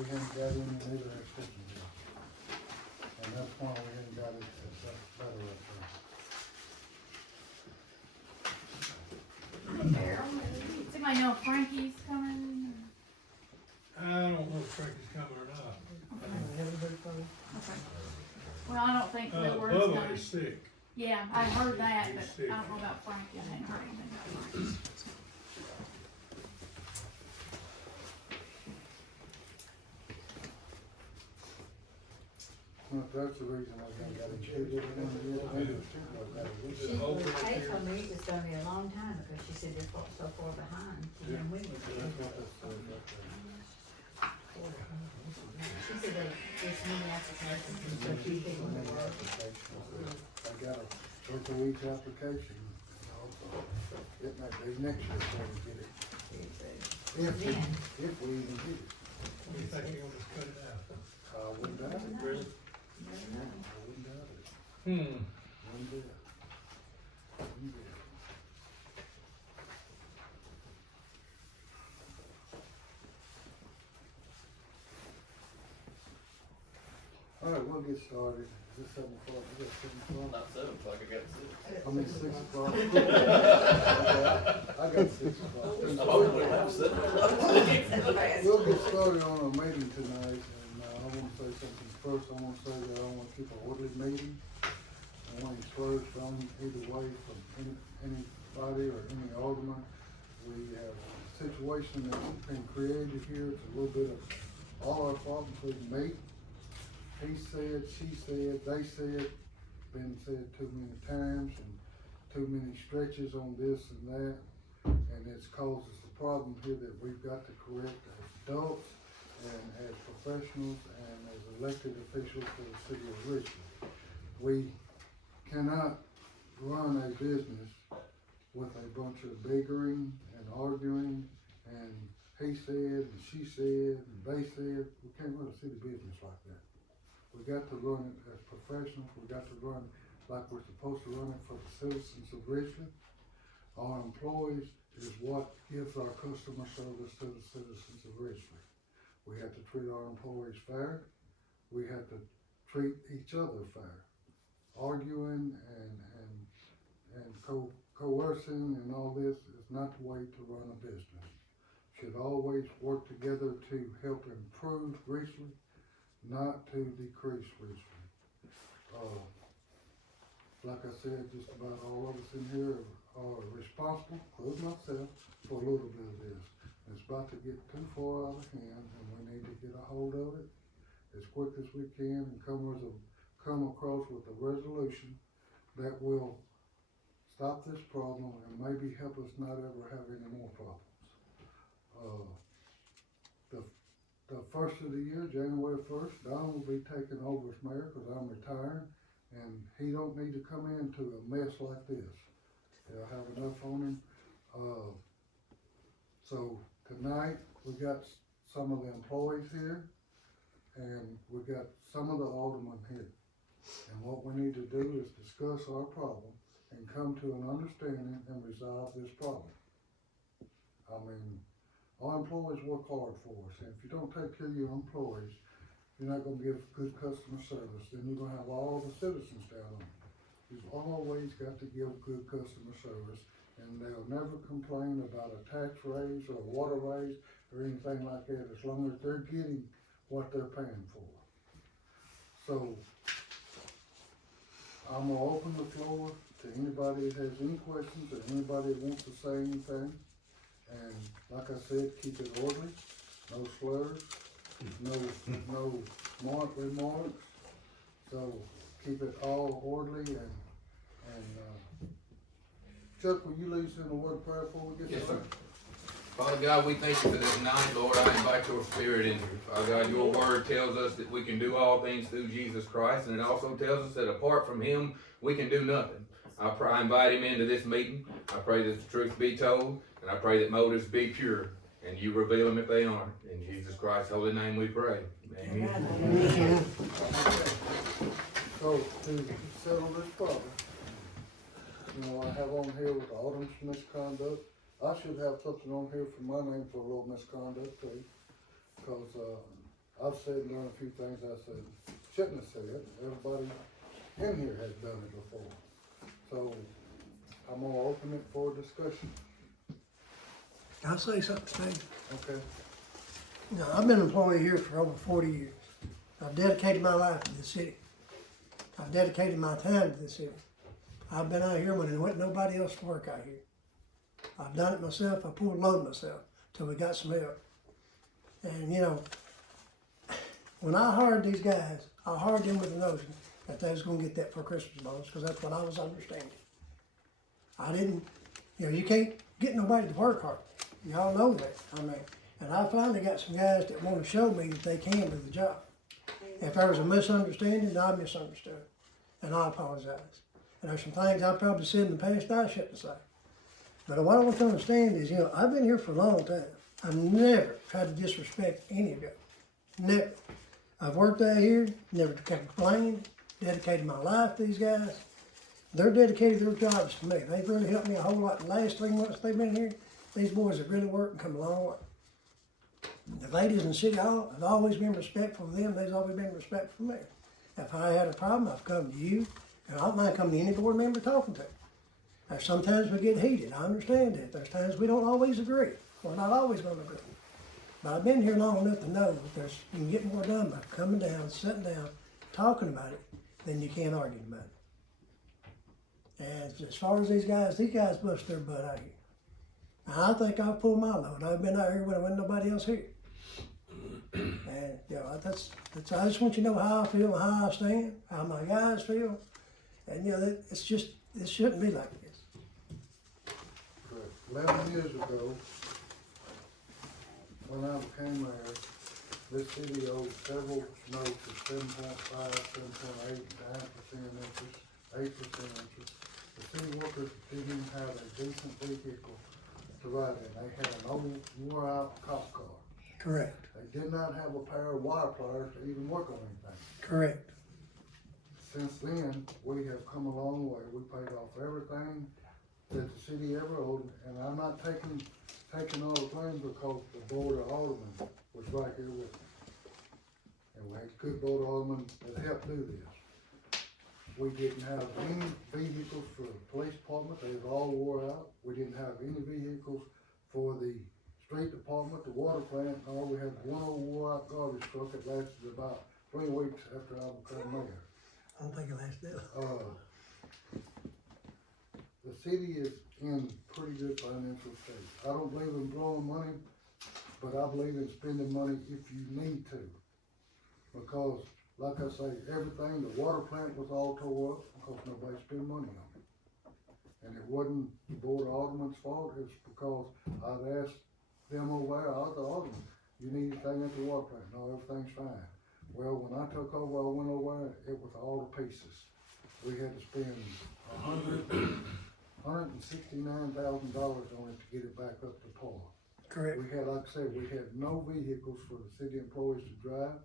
we haven't got any neither extension yet. And that's why we haven't got it, that's better up there. Does anybody know if Frankie's coming? I don't know if Frankie's coming or not. Okay. Well, I don't think the word's Bubba coming. is sick. Yeah, I heard that, He's but sick. I don't know about Frankie. I hadn't heard anything about Frankie. Well, that's the reason I haven't got it scheduled in yet. Maybe it's too late. She, Kay told me it was gonna be a long time because she said they're so far behind. And then we were. That's what this says right there. She said that there's many applications and so few people in the world. I got a local each application, it might be next year before we get it. If we even get it. You think he'll just cut it out? I wouldn't doubt it. Really? I wouldn't doubt it. Wouldn't do it. Wouldn't do it. All right, we'll get started. Is it 7 o'clock? You got 7 o'clock? Not 7 o'clock, I got 6. I mean 6 o'clock. I got 6 o'clock. Oh, we don't have 7 o'clock. We'll get started on our meeting tonight, and I want to say something first. I want to say that I want to keep an orderly meeting. I want to swerve from either way from anybody or any alderman. We have a situation that's been created here. It's a little bit of all our fault, including me. He said, she said, they said, been said too many times, and too many stretches on this and that, and it's caused us a problem here that we've got to correct as adults and as professionals and as elected officials for the city of Richmond. We cannot run a business with a bunch of bickering and arguing and he said and she said and they said. We can't run a city business like that. We got to run it as professionals. We got to run like we're supposed to run it for the citizens of Richmond. Our employees is what gives our customer service to the citizens of Richmond. We have to treat our employees fair. We have to treat each other fair. Arguing and coercing and all this is not the way to run a business. Should always work together to help improve Richmond, not to decrease Richmond. Like I said, just about all of us in here are responsible, including myself, for a little bit of this. It's about to get too far out of hand, and we need to get a hold of it as quick as we can and come across with a resolution that will stop this problem and maybe help us not ever have any more problems. The first of the year, January 1st, Don will be taking over as mayor because I'm retiring, and he don't need to come into a mess like this. He'll have enough on him. So tonight, we got some of the employees here, and we got some of the aldermen here. And what we need to do is discuss our problem and come to an understanding and resolve this problem. I mean, our employees work hard for us, and if you don't take care of your employees, you're not gonna give good customer service, then you're gonna have all the citizens down on you. You've always got to give good customer service, and they'll never complain about a tax raise or a water raise or anything like that, as long as they're getting what they're paying for. So, I'm gonna open the floor to anybody that has any questions or anybody that wants to say anything. And like I said, keep it orderly, no slurs, no smart remarks. So keep it all orderly and Chuck, will you lead us in a word of prayer before we get started? Yes, sir. Father God, we thank you for this night, Lord. I invite your spirit in here. Father God, your word tells us that we can do all things through Jesus Christ, and it also tells us that apart from him, we can do nothing. I invite him into this meeting. I pray that the truth be told, and I pray that motives be pure, and you reveal them if they aren't. In Jesus Christ's holy name we pray. Amen. Amen. So to settle this problem, I have on here with alderman's misconduct. I should have something on here for my name for a little misconduct too, because I've said and done a few things I said, shouldn't have said, everybody in here has done it before. So, I'm gonna open it for discussion, I'll say something, Steve. okay? Now, I've been an employee here for over 40 years. I've dedicated my life to this city. I've dedicated my time to this city. I've been out here when there wasn't nobody else to work out here. I've done it myself. I pulled a load myself till we got some help. And you know, when I hired these guys, I hired them with the notion that they was gonna get that for Christmas bonus, because that's what I was understanding. I didn't, you know, you can't get nobody to work hard. Y'all know that. I mean, and I finally got some guys that want to show me that they can do the job. If there was a misunderstanding, I misunderstood, and I apologize. And there's some things I probably said in the past I shouldn't say. But what I want to understand is, you know, I've been here for a long time. I've never tried to disrespect any of you. Never. I've worked out here, never complained, dedicated my life to these guys. They're dedicated their jobs to me. They've really helped me a whole lot. The last 3 months they've been here, these boys have really worked and come a long way. The ladies in City Hall, I've always been respectful of them. They've always been respectful of me. If I had a problem, I've come to you, and I don't mind coming to any board member talking to. Now, sometimes we get heated. I understand that. There's times we don't always agree. We're not always going to agree. But I've been here long enough to know that you can get more done by coming down, sitting down, talking about it, than you can arguing about it. And as far as these guys bust their butt out here. Now, I think I've pulled my load. I've been out here when there wasn't nobody else here. And you know, that's I just want you to know how I feel, how I stand, how my guys feel. And you know, it's just, it shouldn't be like this. Correct. 11 years ago, when I became mayor, this city owed several notes of 7.5, 7.8, 9% interest, 8% interest. The city workers didn't even have a decent vehicle to ride in. They had an old, wore-out cop car. Correct. They did not have a pair of wire pliers to even work on anything. Correct. Since then, we have come a long way. We paid off everything that the city ever owed, and I'm not taking all the blame because the board of aldermen was right here with me. And we had a good board of aldermen that helped do this. We didn't have any vehicles for the police department. They was all wore out. We didn't have any vehicles for the street department, the water plant. No, we had one old wore out garbage truck that lasted about 3 weeks after I became mayor. I don't think it lasts that. The city is in pretty good financial state. I don't believe in blowing money, but I believe in spending money if you need to. Because, like I say, everything, the water plant was all tore up because nobody spent money on it. And it wasn't the board of aldermen's fault, it's because I'd asked them over there, other aldermen, you need anything at the water plant? No, everything's fine. Well, when I took over, I went over there, it was all to pieces. We had to spend $169,000 on it to get it back up to par. Correct. We had, like I said, we had no vehicles for the city employees to drive.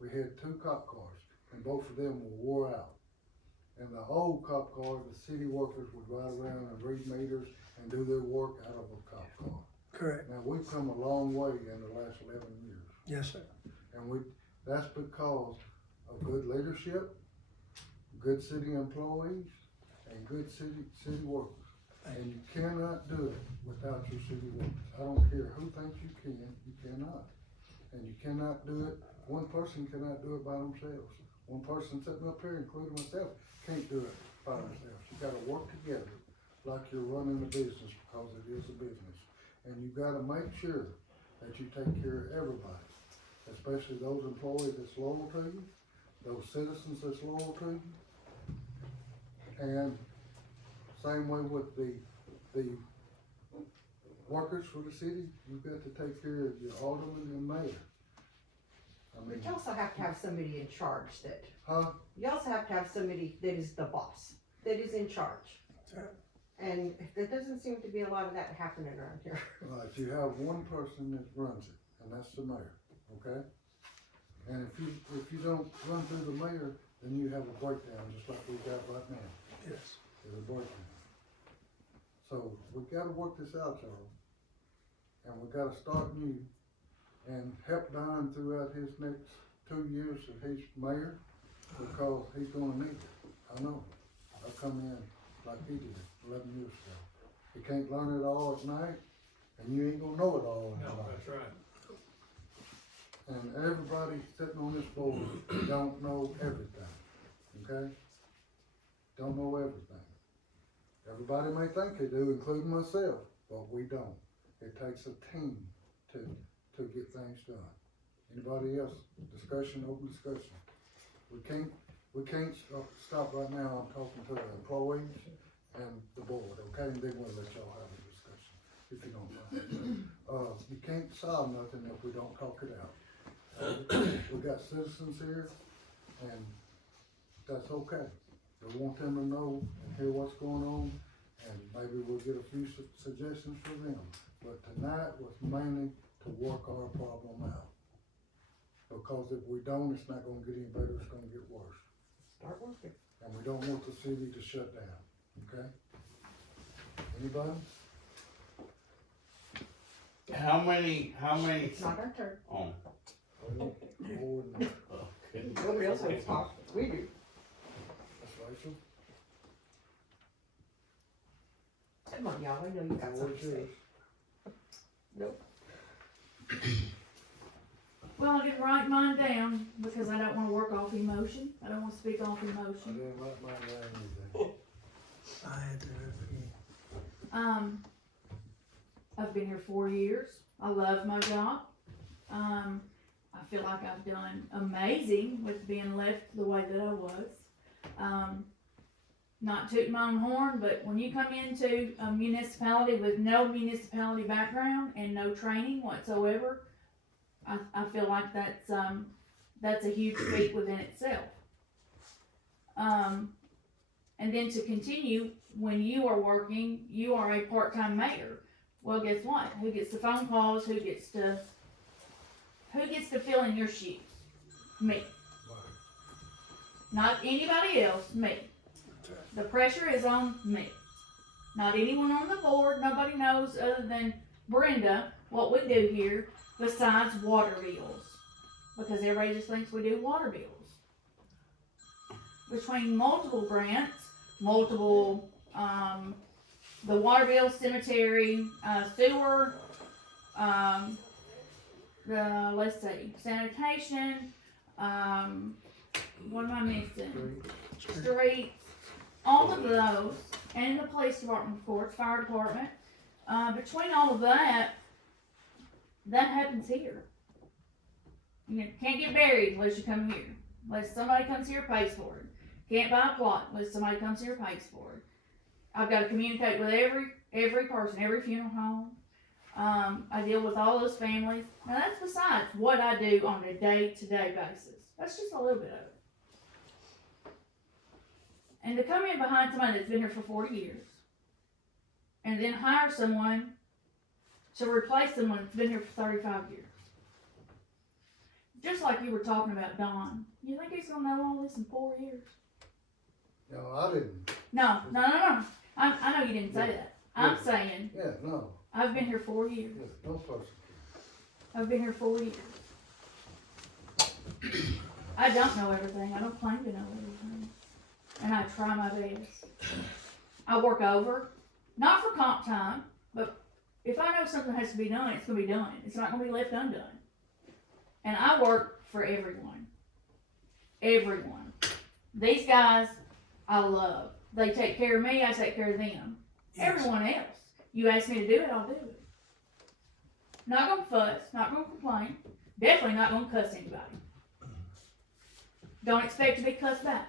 We had 2 cop cars, and both of them were wore out. And the old cop car, the city workers would ride around and read meters and do their work out of a cop car. Correct. Now, we've come a long way in the last 11 years. Yes, sir. And that's because of good leadership, good city employees, and good city workers. And you cannot do it without your city workers. I don't care who thinks you can, you cannot. And you cannot do it, one person cannot do it by themselves. One person sitting up here, including myself, can't do it by themselves. You gotta work together like you're running a business, because it is a business. And you gotta make sure that you take care of everybody, especially those employees that's loyal to you, those citizens that's loyal to you. And same way with the workers for the city, you've got to take care of your alderman and mayor. I mean, But you also have to have somebody in charge that, huh? you also have to have somebody that is the boss, that is in charge. That's right. And there doesn't seem to be a lot of that happening around here. Right, you have one person that runs it, and that's the mayor, okay? And if you don't run through the mayor, then you have a breakdown, just like we've got right now. Yes. There's a breakdown. So, we've gotta work this out, y'all. And we've gotta start new, and help Don throughout his next 2 years that he's mayor, because he's gonna need it. I know. I come in like he did 11 years ago. You can't learn it all at night, and you ain't gonna know it all at No, night. that's right. And everybody sitting on this board don't know everything, okay? Don't know everything. Everybody may think they do, including myself, but we don't. It takes a team to get things done. Anybody else? Discussion, open discussion. We can't stop right now. I'm talking to the employees and the board, okay? And then we'll let y'all have a discussion, if you don't mind. You can't solve nothing if we don't talk it out. We got citizens here, and that's okay. We want them to know and hear what's going on, and maybe we'll get a few suggestions for them. But tonight was mainly to work our problem out. Because if we don't, it's not gonna get any better, it's gonna get worse. Start working. And we don't want the city to shut down, okay? Anybody? How many, It's not our turn. oh, More than- okay. Nobody else has to talk. We do. That's Rachel. Come on, y'all, I know you got something to say. Nope. Well, I didn't write mine down because I don't wanna work off emotion. I don't wanna speak off I emotion. didn't write mine down anything. I had to, I've been here 4 years. I love my job. I feel like I've done amazing with being left the way that I was. Not tooting my own horn, but when you come into a municipality with no municipality background and no training whatsoever, I feel like that's a huge feat within itself. And then to continue, when you are working, you are a part-time mayor. Well, guess what? Who gets the phone calls? Who gets to fill in your shoes? Me. Not anybody else, me. The pressure is on me. Not anyone on the board. Nobody knows other than Brenda what we do here besides water bills. Because everybody just thinks we do water bills. Between multiple grants, multiple, the water bill, cemetery, sewer, let's see, sanitation, what am I missing? Streets, all of those, and the police department, of course, fire department. Between all of that happens here. You can't get buried unless you come here, unless somebody comes here and pays for it. Can't buy a plot unless somebody comes here and pays for it. I've got to communicate with every person, every funeral home. I deal with all those families. Now that's besides what I do on a day-to-day basis. That's just a little bit of it. And to come in behind somebody that's been here for 40 years, and then hire someone to replace someone that's been here for 35 years. Just like you were talking about Don. You think he's gonna know all this in 4 years? No, I didn't. No. I know you didn't say that. I'm saying, Yeah, no, I've been here 4 years. yeah, no person. I've been here 4 years. I don't know everything. I don't claim to know everything. And I try my best. I work over, not for comp time, but if I know something has to be done, it's gonna be done. It's not gonna be left undone. And I work for everyone. Everyone. These guys, I love. They take care of me, I take care of them. Everyone else. You ask me to do it, I'll do it. Not gonna fuss, not gonna complain. Definitely not gonna cuss anybody. Don't expect to be cussed back.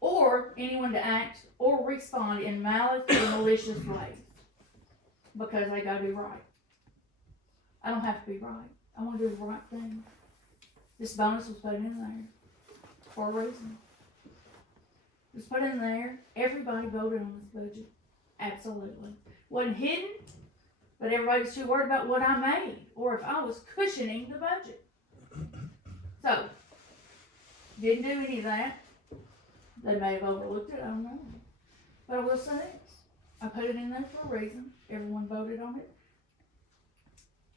Or anyone to act or respond in malice or malicious ways. Because they gotta be right. I don't have to be right. I wanna do the right thing. This bonus was put in there for a reason. It was put in there. Everybody voted on this budget. Absolutely. Wasn't hidden, but everybody was too worried about what I made or if I was cushioning the budget. So, didn't do any of that. They may have overlooked it, I don't know. But I will say this. I put it in there for a reason. Everyone voted on it.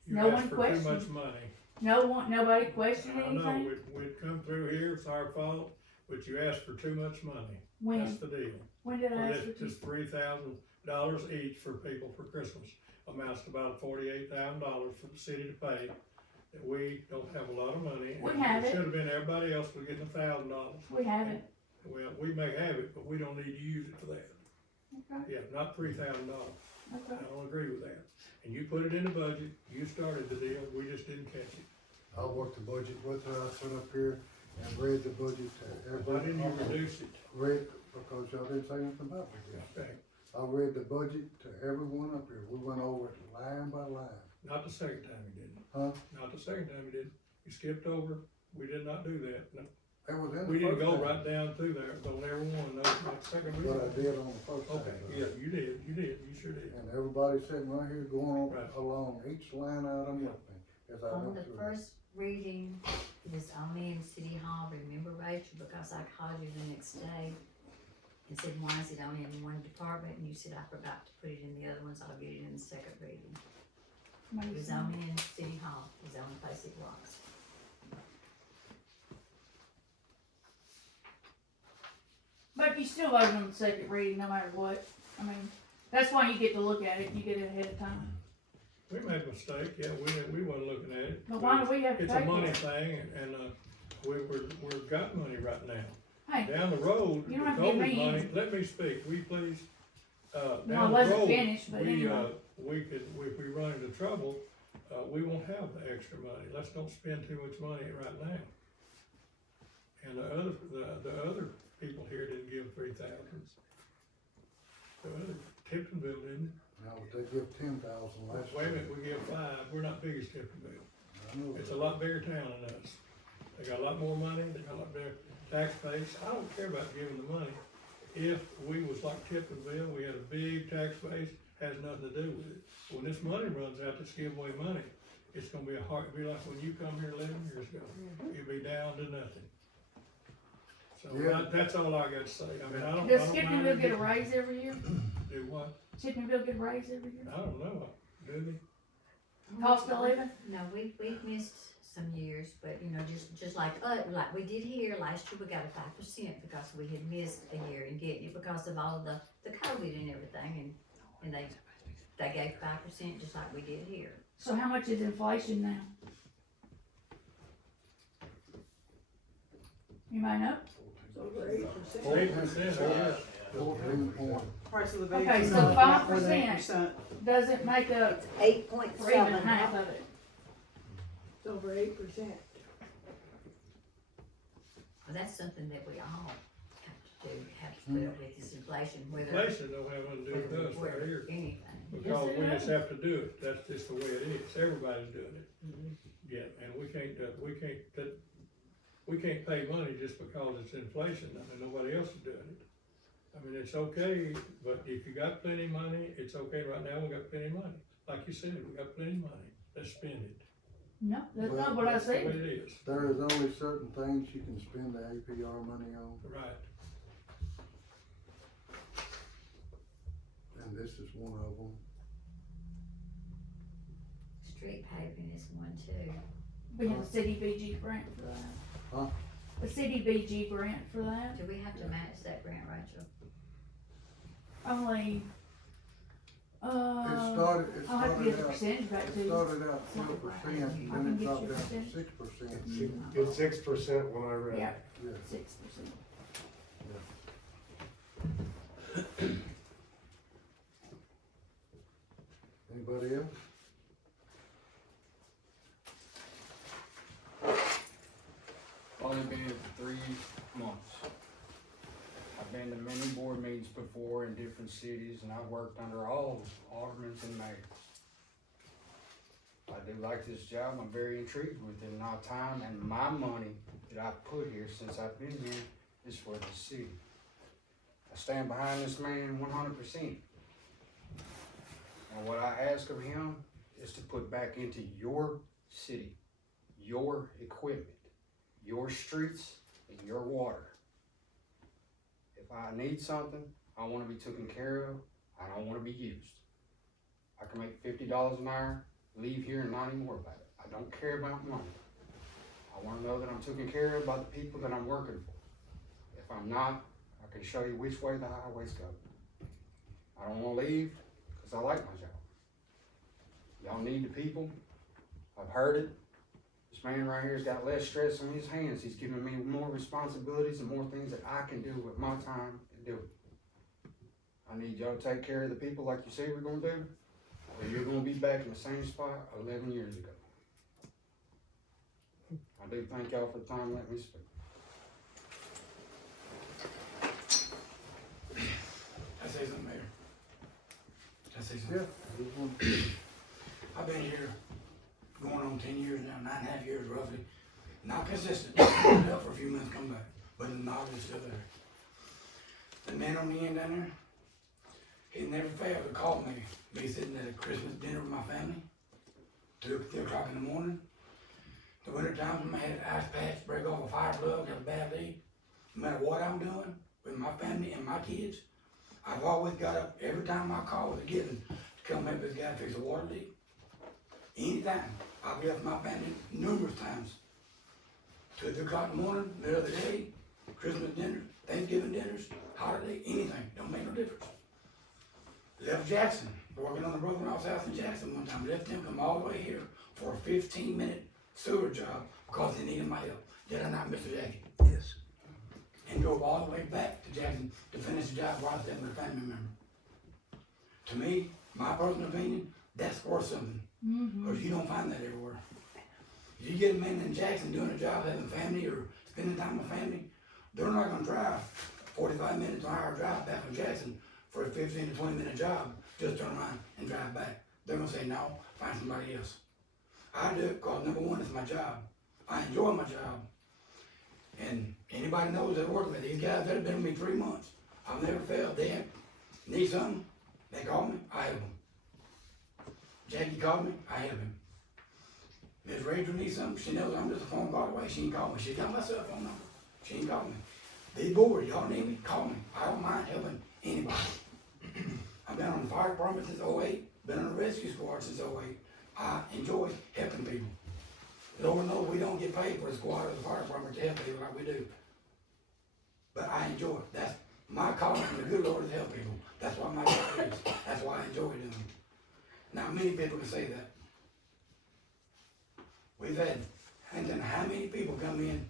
You No asked one for too much questioned. money. Nobody questioned I know, anything? we'd come through here, it's our fault, but you asked for too much money. When? That's the deal. When did I ask for This, just $3,000 each for people for Christmas. Amounts to about $48,000 for the city to pay. That we don't have a lot of money. We have it. Should have been, everybody else was getting $1,000. We have it. Well, we may have it, but we don't need to use it for that. Okay, Yeah, not $3,000. I okay. don't agree with that. And you put it in the budget, you started the deal, we just didn't catch it. I worked the budget with her, I put up here and read the budget to Why everybody. didn't you reduce it? Read, because y'all didn't say anything about it. Okay, I read the budget to everyone up here, we went over it line by line. not the second time you didn't. Huh? Not the second time you did. You skipped over, we did not do that. No. It was in the We didn't first go time, right down through there, on every one, no, that second but I reading. did on the first time. Okay, yeah, you did, you sure did. And everybody sitting right here going Right. along each line item with me as I On went the through. first reading, it is only in City Hall, remember Rachel, because I called you the next day and said, why is it only in one department? And you said, I forgot to put it in the other ones, I'll get it in the second reading. It was only in City Hall, is the only place it was. But you still voted on the second reading no matter what. I mean, that's why you get to look at it, you get it ahead of time. We made a mistake, yeah, we wasn't looking at it. But why do we have to It's pay a for money it? thing, and, we've got money right now. Hey, Down the road, the You don't have to give COVID me money, any. let me speak, will you please? no, I Down the wasn't road, finished, but we, anyway. we could, if we run into trouble, we won't have the extra money, let's don't spend too much money right now. And the other people here didn't give 3,000. The other, Tiptonville didn't. Now, they give 10,000 last Wait a year. minute, we give 5, we're not big as Tiptonville. I know It's that. a lot bigger town than us. They got a lot more money, they got a lot bigger tax base. I don't care about giving the money. If we was like Tiptonville, we had a big tax base, has nothing to do with it. When this money runs out, this give away money, it's gonna be it'll be like when you come here 11 years ago. You'll be down to nothing. So Yeah. that's all I got to say. I mean, I don't Does mind Skiptonville get a it. raise every year? Do what? Skiptonville get a raise every year? I don't know. Do they? Cost of living? No, we've missed some years, but you know, just like we did here, last year we got a 5% because we had missed a year in getting it because of all the COVID and everything, and they gave 5% just like we did here. So how much is inflation now? You might know? Over 8%. 8%, I guess. 14 point. Price of the Okay, vacate. so 5% doesn't make up Eight for even 8.7. half of it. It's over 8%. Well, that's something that we all have to put up with this inflation, whether Inflation don't have nothing to do with us right here. anything. Because Yes, it we just does. have to do it, that's just the way it is, everybody's doing it. Yeah, and we can't pay money just because it's inflation, I mean, nobody else is doing it. I mean, it's okay, but if you got plenty of money, it's okay, right now, we got plenty of money. Like you said, we got plenty of money, let's spend it. No, that's not what I That's the way said. it is, There is only certain things you can spend the APR money on, right. and this is one of them. Street paving is one too. We have a CDBG grant for that. Huh? A CDBG grant for that. Do we have to match that grant, Rachel? Only, It started I'll have to get the out, percentage back to it you. started out It's not 4%, right. and I then can it get dropped you a down to percentage. 6%. It's 6% when I read Yeah, it. Yeah. 6%. Anybody else? Only been here for 3 months. I've been to many board meetings before in different cities, and I've worked under all aldermen and mayors. I do like this job, I'm very intrigued with it, and my time and my money that I've put here since I've been here is for the city. I stand behind this man 100%. And what I ask of him is to put back into your city, your equipment, your streets, and your water. If I need something, I want to be taken care of. I don't want to be used. I can make $50 an hour leave here and not anymore about it. I don't care about money. I wanna know that I'm taken care of by the people that I'm working for. If I'm not, I can show you which way the highways go. I don't wanna leave, cause I like my job. Y'all need the people. I've heard it. This man right here's got less stress on his hands. He's giving me more responsibilities and more things that I can do with my time and do it. I need y'all to take care of the people like you say we're gonna do, or you're gonna be back in the same spot 11 years ago. I do thank y'all for the time letting me speak. I say something, Mayor. I say Yeah. something. I've been here going on 10 years now, 9.5 years roughly. Not consistent. Been up for a few months, come back, but the knowledge is still there. The man on the end down there, he never failed to call me. Be sitting at a Christmas dinner with my family, 2 o'clock in the morning. The winter times when I had an ice patch, break off a fire plug, have a bad leak. No matter what I'm doing with my family and my kids, I've always got up every time my call was given to come help this guy fix a water leak. Anytime. I've left my family numerous times. 2 o'clock in the morning, middle of the day, Christmas dinners, Thanksgiving dinners, holiday, anything, don't make no difference. Left Jackson, working on the road when I was out in Jackson one time, left him come all the way here for a 15-minute sewer job because they needed my help. Did I not, Mr. Jackie? Yes. And drove all the way back to Jackson to finish the job while I was there with a family member. To me, my personal opinion, that's worth something. Because you don't find that everywhere. If you get a man in Jackson doing a job, having family or spending time with family, they're not gonna drive 45 minutes to an hour drive back from Jackson for a 15 to 20 minute job, just turn around and drive back. They're gonna say, no, find somebody else. I do it because number one, it's my job. I enjoy my job. And anybody knows that work with these guys that have been with me 3 months, I've never failed. They need something, they call me, I help them. Jackie called me, I help him. Miss Rachel needs something, she knows I'm just a phone call away, she ain't call me. She got my cell phone number, she ain't called me. They bored, y'all need me, call me. I don't mind helping anybody. I've been on the fire department since 08, been on the rescue squad since 08. I enjoy helping people. Lord knows we don't get paid for the squad or the fire department to help people like we do. But I enjoy it. That's my calling from the good Lord is to help people. That's what my job is. That's why I enjoy doing it. Not many people can say that. We've had, I don't know how many people come in,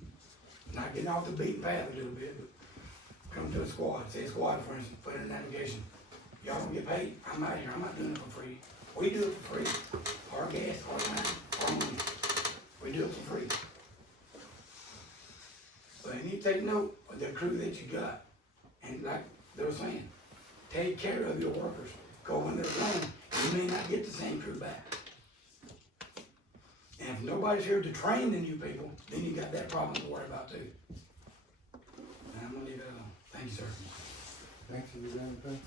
not getting off the beaten path a little bit, but come to a squad, say a squad for instance, put in an application. Y'all don't get paid, I'm out here, I'm not doing it for free. We do it for free. Our gas, our time, our money. We do it for free. But you need to take note of the crew that you got. And like they were saying, take care of your workers. Because when they're gone, you may not get the same crew back. And if nobody's here to train the new people, then you got that problem to worry about too. And I'm gonna leave it alone. Thank you, sir. Thanks, you got anything?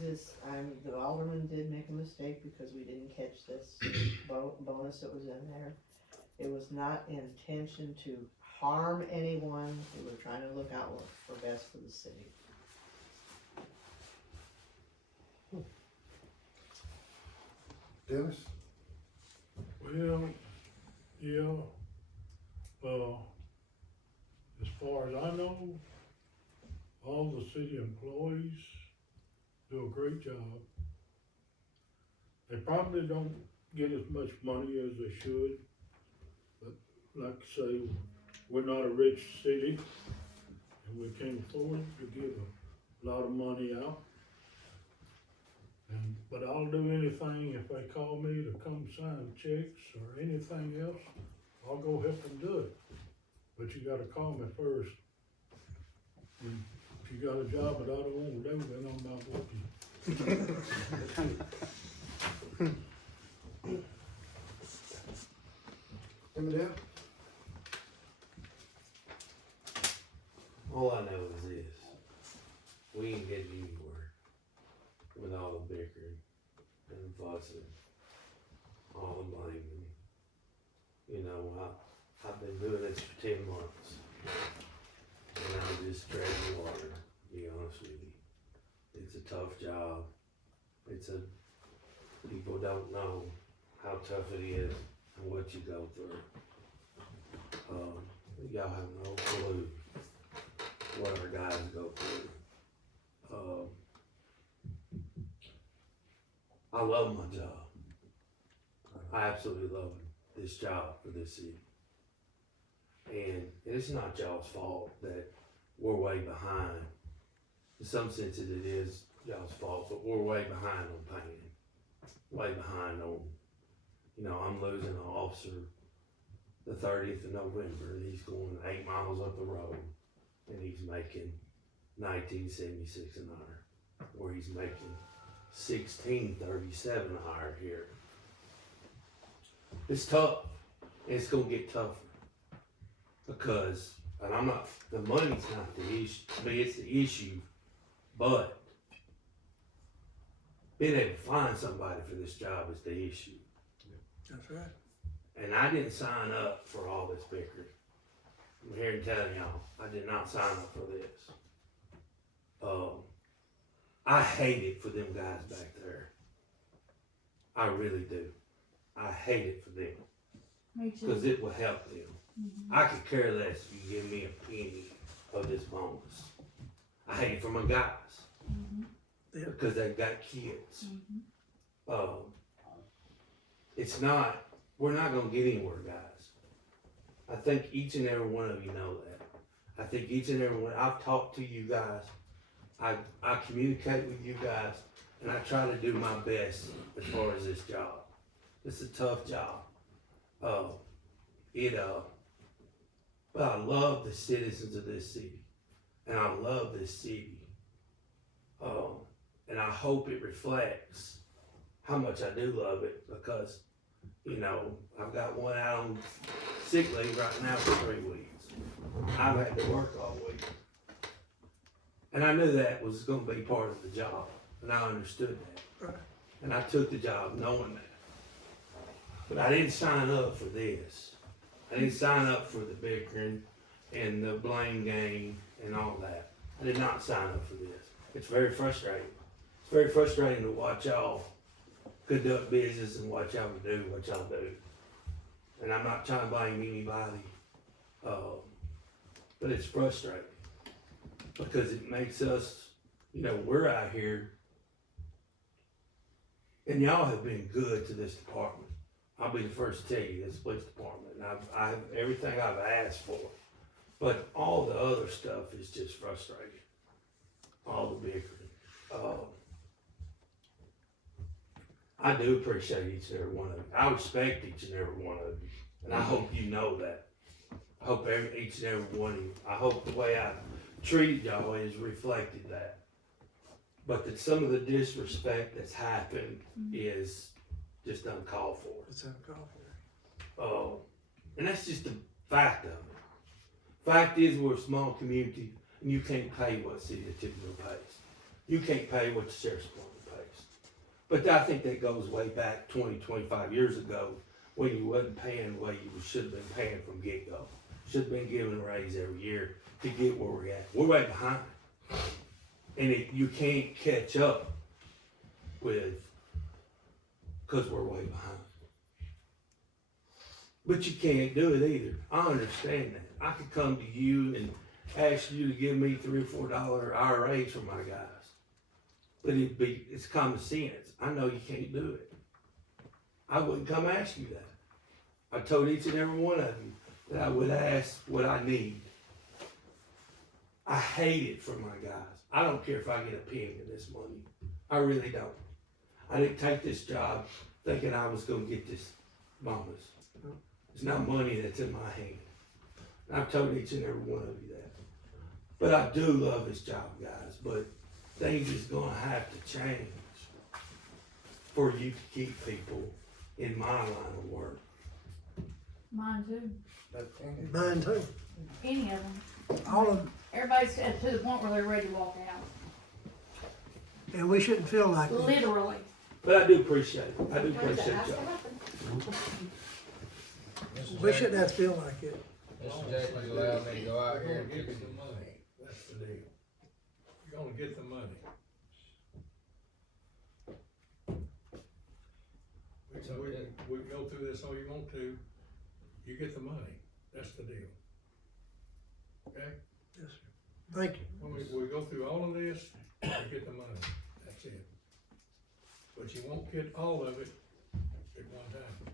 This, the alderman did make a mistake because we didn't catch this bonus that was in there. It was not intention to harm anyone, we were trying to look out for best for the city. Dennis? Well, yeah, as far as I know, all the city employees do a great job. They probably don't get as much money as they should, but like I say, we're not a rich city, and we can't afford to give a lot of money out. But I'll do anything if they call me to come sign checks or anything else, I'll go help them do it. But you gotta call me first. And if you got a job that I don't want to do, then I'm not working. Emily? All I know is this, we ain't getting anywhere with all the bickering and fussing, all the blaming. You know, I've been doing this for 10 months, and I'm just treading water, to be honest with you. It's a tough job. people don't know how tough it is and what you go through. Y'all have no clue what our guys go through. I love my job. I absolutely love this job for this city. And it's not y'all's fault that we're way behind. In some senses it is y'all's fault, but we're way behind on paying. Way behind on, you know, I'm losing an officer the 30th of November, and he's going 8 miles up the road, and he's making $19.76 an hour, where he's making $16.37 an hour here. It's tough. It's gonna get tougher because, and I'm not. The money's not the issue. I mean, it's the issue, but being able to find somebody for this job is the issue. That's right. And I didn't sign up for all this bickering. I'm here and telling y'all, I did not sign up for this. I hate it for them guys back there. I really do. I hate it for them. Me too. Because it will help them. Mhm. I could care less if you give me a penny of this bonus. I hate it for my guys. Mhm. Yeah. Because they've got kids. Mhm. It's not, we're not gonna get anywhere, guys. I think each and every one of you know that. I think each and every one, I've talked to you guys, I communicate with you guys, and I try to do my best as far as this job. It's a tough job. But I love the citizens of this city, and I love this city. And I hope it reflects how much I do love it, because, you know, I've got one out on sick leave right now for 3 weeks. I've had to work all week. And I knew that was gonna be part of the job, and I understood that. Right. And I took the job knowing that. But I didn't sign up for this. I didn't sign up for the bickering and the blame game and all that. I did not sign up for this. It's very frustrating. It's very frustrating to watch y'all conduct business and watch y'all do what y'all do. And I'm not trying to blame anybody, but it's frustrating because it makes us, you know, we're out here, and y'all have been good to this department. I'll be the first to tell you, this police department, and I have everything I've asked for, but all the other stuff is just frustrating. All the bickering. I do appreciate each and every one of you. I respect each and every one of you, and I hope you know that. I hope each and every one of you, I hope the way I treated y'all has reflected that. But that some of the disrespect that's happened is just uncalled for. It's uncalled for. And that's just the fact of it. Fact is, we're a small community, and you can't pay what City of Tippensville pays. You can't pay what the Sheriff's Department pays. But I think that goes way back 20, 25 years ago, when you wasn't paying the way you should have been paying from get-go. Should have been given a raise every year to get where we're at. We're way behind. And you can't catch up with, because we're way behind. But you can't do it either. I understand that. I could come to you and ask you to give me $3 or $4 hour raise for my guys. But it's common sense. I know you can't do it. I wouldn't come ask you that. I told each and every one of you that I would ask what I need. I hate it for my guys. I don't care if I get a penny of this money. I really don't. I didn't take this job thinking I was gonna get this bonus. It's not money that's in my hand. And I've told each and every one of you that. But I do love this job, guys, but things is gonna have to change for you to keep people in my line of work. Mine too. Mine too. Any of them. All of them. Everybody's to the point where they're ready to walk out. And we shouldn't feel like that. Literally. But I do appreciate it. I do appreciate y'all. We shouldn't have to feel like it. Mr. Jackman allowed me to go out here and You're fix gonna get the money. That's the deal. You're gonna get the money. we can go through this all you want to, you get the money, that's the deal. Okay? Yes, sir. Thank you. When we go through all of this, you get the money, that's it. But you won't get all of it at one time.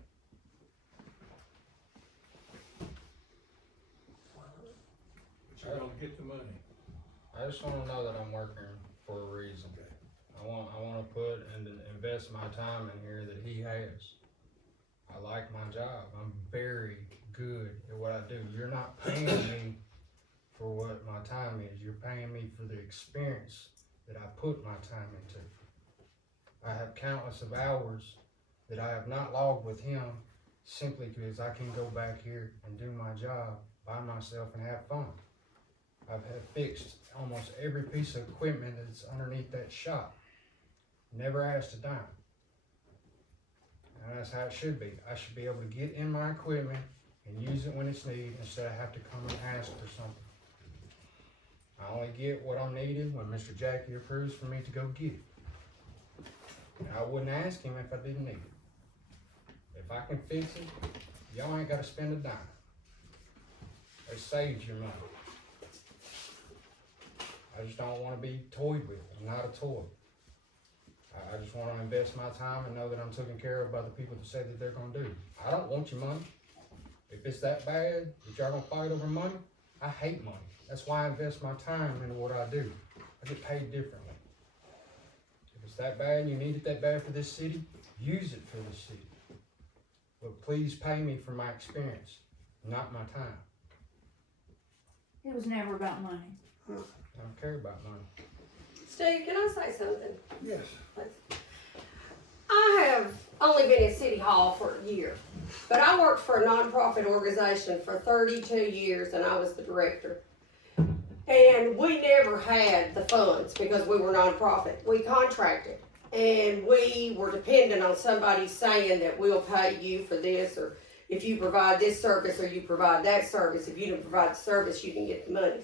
But you're gonna get the money. I just wanna know that I'm working for a reason. Okay. I wanna put and invest my time in here that he has. I like my job. I'm very good at what I do. You're not paying me for what my time is. You're paying me for the experience that I put my time into. I have countless of hours that I have not logged with him simply because I can go back here and do my job by myself and have fun. I've had fixed almost every piece of equipment that's underneath that shop. Never asked a dime. And that's how it should be. I should be able to get in my equipment and use it when it's needed instead of have to come and ask for something. I only get what I'm needed when Mr. Jackie approves for me to go get it. And I wouldn't ask him if I didn't need it. If I can fix it, y'all ain't gotta spend a dime. It saves your money. I just don't wanna be toyed with. I'm not a toy. I just wanna invest my time and know that I'm taken care of by the people that say that they're gonna do. I don't want your money. If it's that bad, that y'all gonna fight over money, I hate money. That's why I invest my time into what I do. I get paid differently. If it's that bad and you need it that bad for this city, use it for this city. But please pay me for my experience, not my time. It was never about money. I don't care about money. Steve, can I say something? Yes. I have only been in City Hall for a year, but I worked for a nonprofit organization for 32 years and I was the director. And we never had the funds because we were nonprofit. We contracted and we were dependent on somebody saying that we'll pay you for this, or if you provide this service or you provide that service. If you didn't provide the service, you didn't get the money.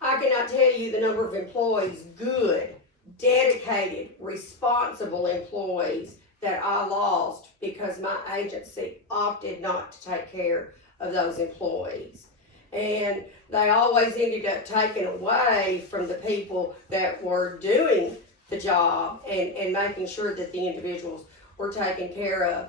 I cannot tell you the number of employees, good, dedicated, responsible employees that I lost because my agency opted not to take care of those employees. And they always ended up taking away from the people that were doing the job and making sure that the individuals were taken care of.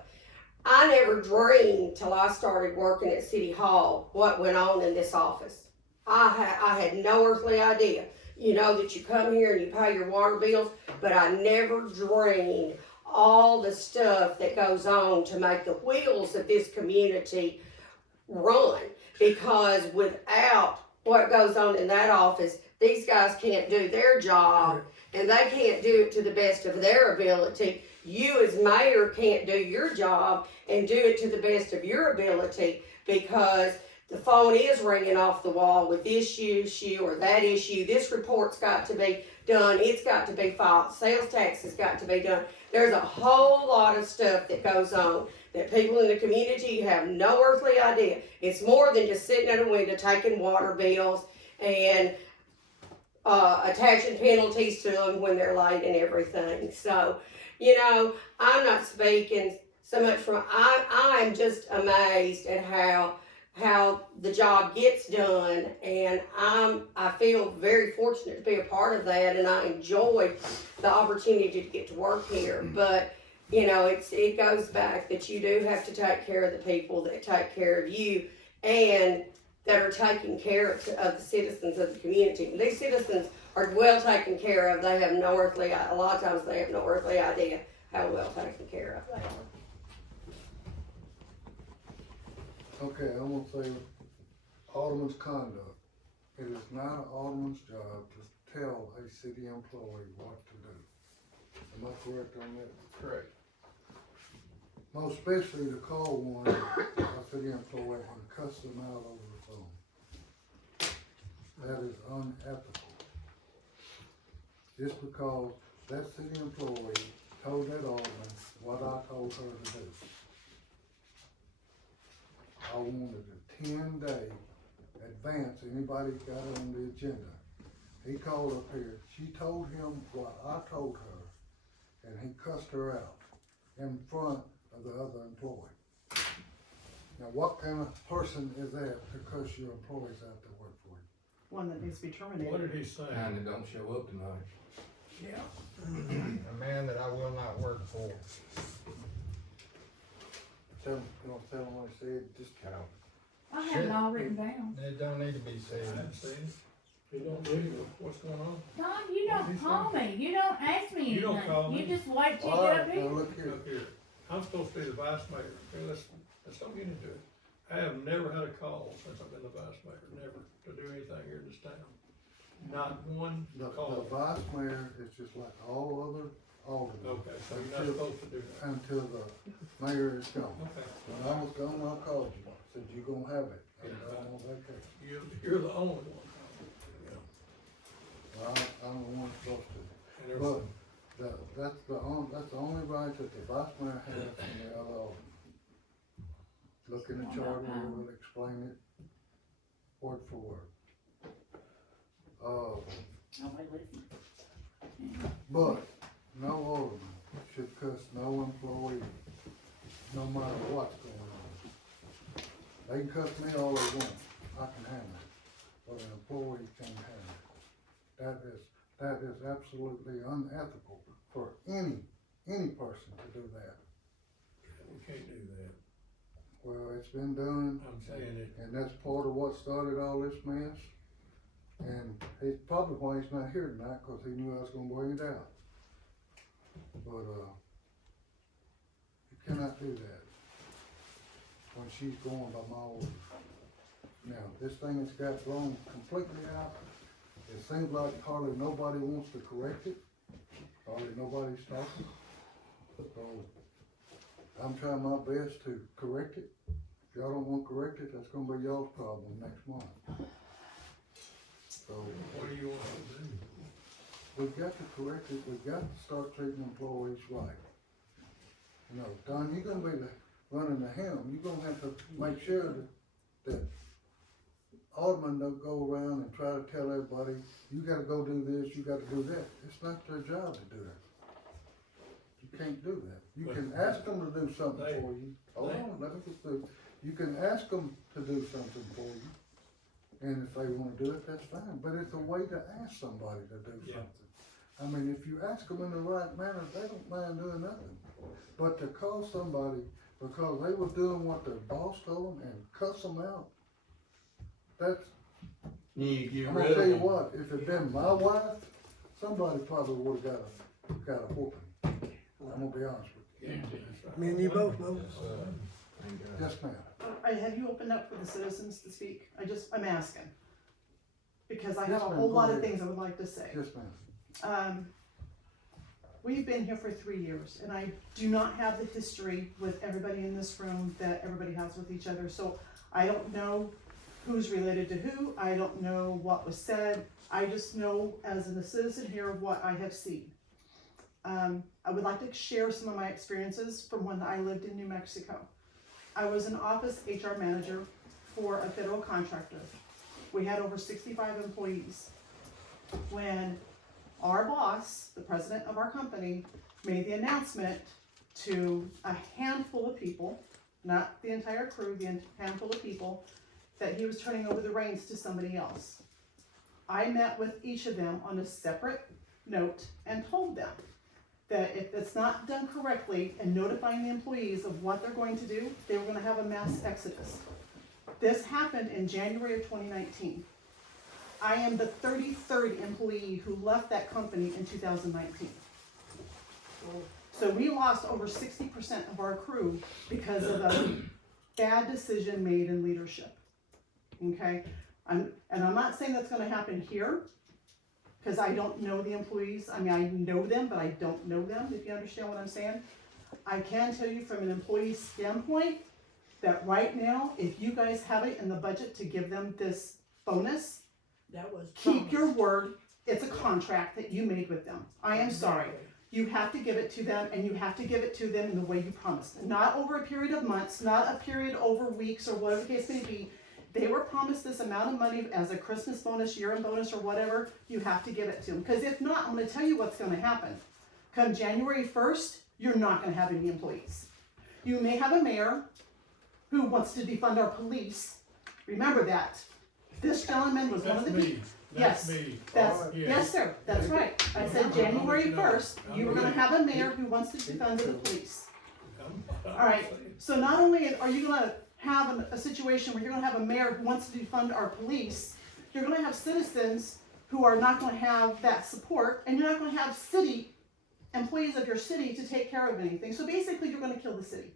I never dreamed till I started working at City Hall what went on in this office. I had no earthly idea. You know that you come here and you pay your water bills, but I never dreamed all the stuff that goes on to make the wheels of this community run. Because without what goes on in that office, these guys can't do their job and they can't do it to the best of their ability. You as mayor can't do your job and do it to the best of your ability because the phone is ringing off the wall with this issue or that issue. This report's got to be done. It's got to be filed. Sales tax has got to be done. There's a whole lot of stuff that goes on that people in the community have no earthly idea. It's more than just sitting at a window taking water bills and attaching penalties to them when they're late and everything. So, you know, I'm not speaking so much from, I'm just amazed at how the job gets done, and I feel very fortunate to be a part of that, and I enjoy the opportunity to get to work here. But you know, it goes back that you do have to take care of the people that take care of you and that are taking care of the citizens of the community. These citizens are well taken care of. They have no earthly, a lot of times they have no earthly idea how well taken care of they are. Okay, I'm gonna say alderman's conduct. It is not an alderman's job to tell a city employee what to do. Am I correct on that? Correct. Most especially to call one, a city employee, and cuss them out over the phone. That is unethical. Just because that city employee told that alderman what I told her to do. I wanted a 10-day advance. Anybody got it on the agenda? He called up here. She told him what I told her, and he cussed her out in front the other employee. Now, what kind of person is that because your employee's out to work for you? One that needs to be terminated. What did he say? Kind that don't show up tonight. Yeah. A man that I will not work for. Tell him, you want to tell him what he said, just Count. I have it all written down. It don't need to be I said. hadn't seen it. He don't believe it. What's going on? Tom, you don't call me, you don't ask me You don't anything, call me? you just wait till you all get right, up now here. look here. Look here, I'm supposed to be the vice mayor. Okay, let's don't get into it. I have never had a call since I've been the vice mayor, never, to do anything here in this town. Not one The call. vice mayor is just like all other aldermen. Okay, so you're not supposed to do that. Until the mayor is gone. Okay. When I was gone, I called you, said you gonna have it. I'm on vacation. You're the only one. Yeah. Well, I'm the one supposed to. And there's, But that's the only right that the vice mayor has from the other alderman. Look in the charter, it will explain it word for word. But no alderman should cuss no employee, no matter what's going on. They can cuss me all they want, I can handle it, but an employee can't handle it. That is absolutely unethical for any person to do that. we can't do that. Well, it's been done, I'm saying it. and that's part of what started all this mess. And it's probably why he's not here tonight, cause he knew I was gonna bring it out. But, you cannot do that when she's going by my orders. Now, this thing has got blown completely out. It seems like hardly nobody wants to correct it. Hardly nobody's talking. So, I'm trying my best to correct it. If y'all don't want to correct it, that's gonna be y'all's problem next month. So, What do you want to do? we've got to correct it, we've got to start treating employees right. You know, Don, you're gonna be running the helm, you're gonna have to make sure that aldermen don't go around and try to tell everybody, you gotta go do this, you gotta do that. It's not their job to do that. You can't do that. You can ask them to do something for you. Hold on, let me get through. You can ask them to do something for you. And if they wanna do it, that's fine, but it's a way to ask somebody to do Yeah. something. I mean, if you ask them in the right manner, they don't mind doing nothing. But to call somebody because they was doing what their boss told them and cuss them out, that's, You I'm gonna tell you what, if it'd been my wife, somebody probably would've got a whooping. I'm gonna be honest with you. Me and you both know. Yes, ma'am. Have you opened up for the citizens to speak? I'm asking. Because I Yes, have a ma'am, whole go lot of ahead. things I would like to say. Yes, ma'am. We've been here for 3 years, and I do not have the history with everybody in this room that everybody has with each other, so I don't know who's related to who, I don't know what was said, I just know as a citizen here what I have seen. I would like to share some of my experiences from when I lived in New Mexico. I was an office HR manager for a federal contractor. We had over 65 employees. When our boss, the president of our company, made the announcement to a handful of people, not the entire crew, the handful of people, that he was turning over the reins to somebody else. I met with each of them on a separate note and told them that if it's not done correctly and notifying the employees of what they're going to do, they were gonna have a mass exodus. This happened in January of 2019. I am the 33rd employee who left that company in 2019. So we lost over 60% of our crew because of a bad decision made in leadership. Okay, I'm not saying that's gonna happen here, because I don't know the employees. I mean, I know them, but I don't know them, if you understand what I'm saying. I can tell you from an employee standpoint, that right now, if you guys have it in the budget to give them this bonus, That was keep your word. It's a contract that you made with them. I am sorry. You have to give it to them, and you have to give it to them in the way you promised. Not over a period of months, not a period over weeks, or whatever the case may be. They were promised this amount of money as a Christmas bonus, year-end bonus, or whatever. You have to give it to them, because if not, I'm gonna tell you what's gonna happen. Come January 1st, you're not gonna have any employees. You may have a mayor who wants to defund our police. Remember that. This gentleman was one of the That's people. me. That's Yes. me. That's, Yes. yes, sir, that's right. I said January 1st, you were gonna have a mayor who wants to defund the police. I'm Alright, saying. so not only are you gonna have a situation where you're gonna have a mayor who wants to defund our police, you're gonna have citizens who are not gonna have that support, and you're not gonna have city, employees of your city to take care of anything. So basically, you're gonna kill the city,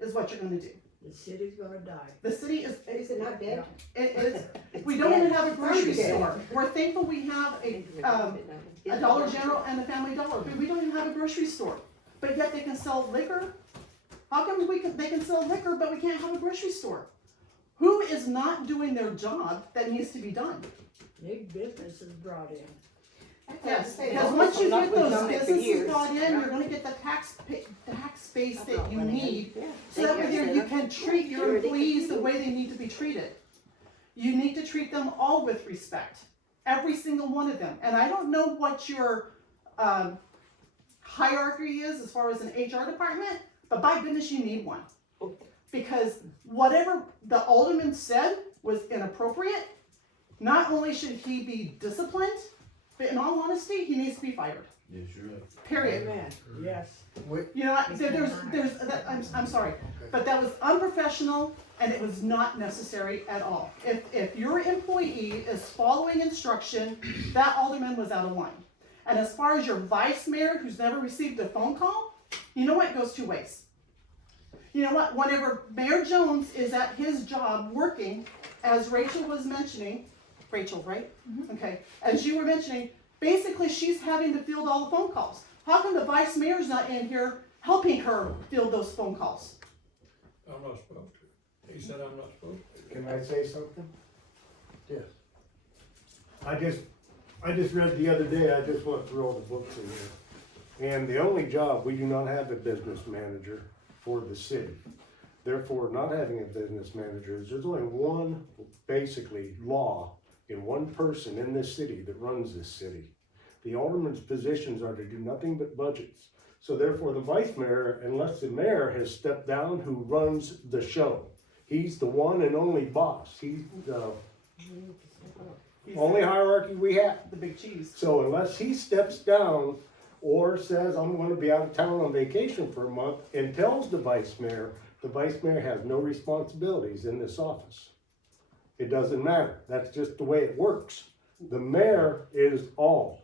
is what you're gonna do. The city's gonna die. The city is, Is it not dead? it is, we don't even have a grocery store. We're thankful we have a Dollar General and a Family Dollar, but we don't even have a grocery store. But yet they can sell liquor. How come they can sell liquor, but we can't have a grocery store? Who is not doing their job that needs to be done? Big business is brought in. Yes, because once you get those businesses brought in, you're gonna get the tax base that you need, so that way you can treat your employees the way they need to be treated. You need to treat them all with respect, every single one of them. And I don't know what your hierarchy is as far as an HR department, but by goodness, you need one. Because whatever the alderman said was inappropriate. Not only should he be disciplined, but in all honesty, he needs to be fired. Yes, you're right. Period. Amen, yes. You know, I'm sorry, but that was unprofessional and it was not necessary at all. If your employee is following instruction, that alderman was out of line. And as far as your vice mayor, who's never received a phone call, you know what, it goes two ways. You know what, whenever Mayor Jones is at his job working, as Rachel was mentioning, Rachel, right? Mm-hmm. Okay, as you were mentioning, basically she's having to field all the phone calls. How come the vice mayor's not in here helping her field those phone calls? I'm not supposed to. He said I'm not supposed to. Can I say something? Yes. I just read the other day, I just went through all the books in here. And the only job, we do not have a business manager for the city. Therefore, not having a business manager, there's only one, basically, law in one person in this city that runs this city. The alderman's positions are to do nothing but budgets. So therefore, the vice mayor, unless the mayor has stepped down, who runs the show. He's the one and only boss. He's the only hierarchy we have. The big cheese. So unless he steps down or says, I'm going to be out of town on vacation for a month, and tells the vice mayor has no responsibilities in this office. It doesn't matter. That's just the way it works. The mayor is all.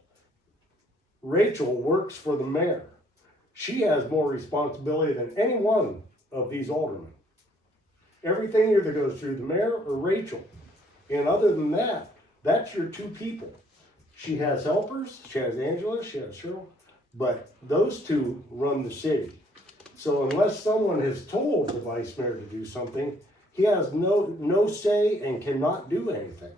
Rachel works for the mayor. She has more responsibility than any one of these aldermen. Everything either goes through the mayor or Rachel. And other than that, that's your two people. She has helpers, she has Angela, she has Cheryl, but those two run the city. So unless someone has told the vice mayor to do something, he has no say and cannot do anything.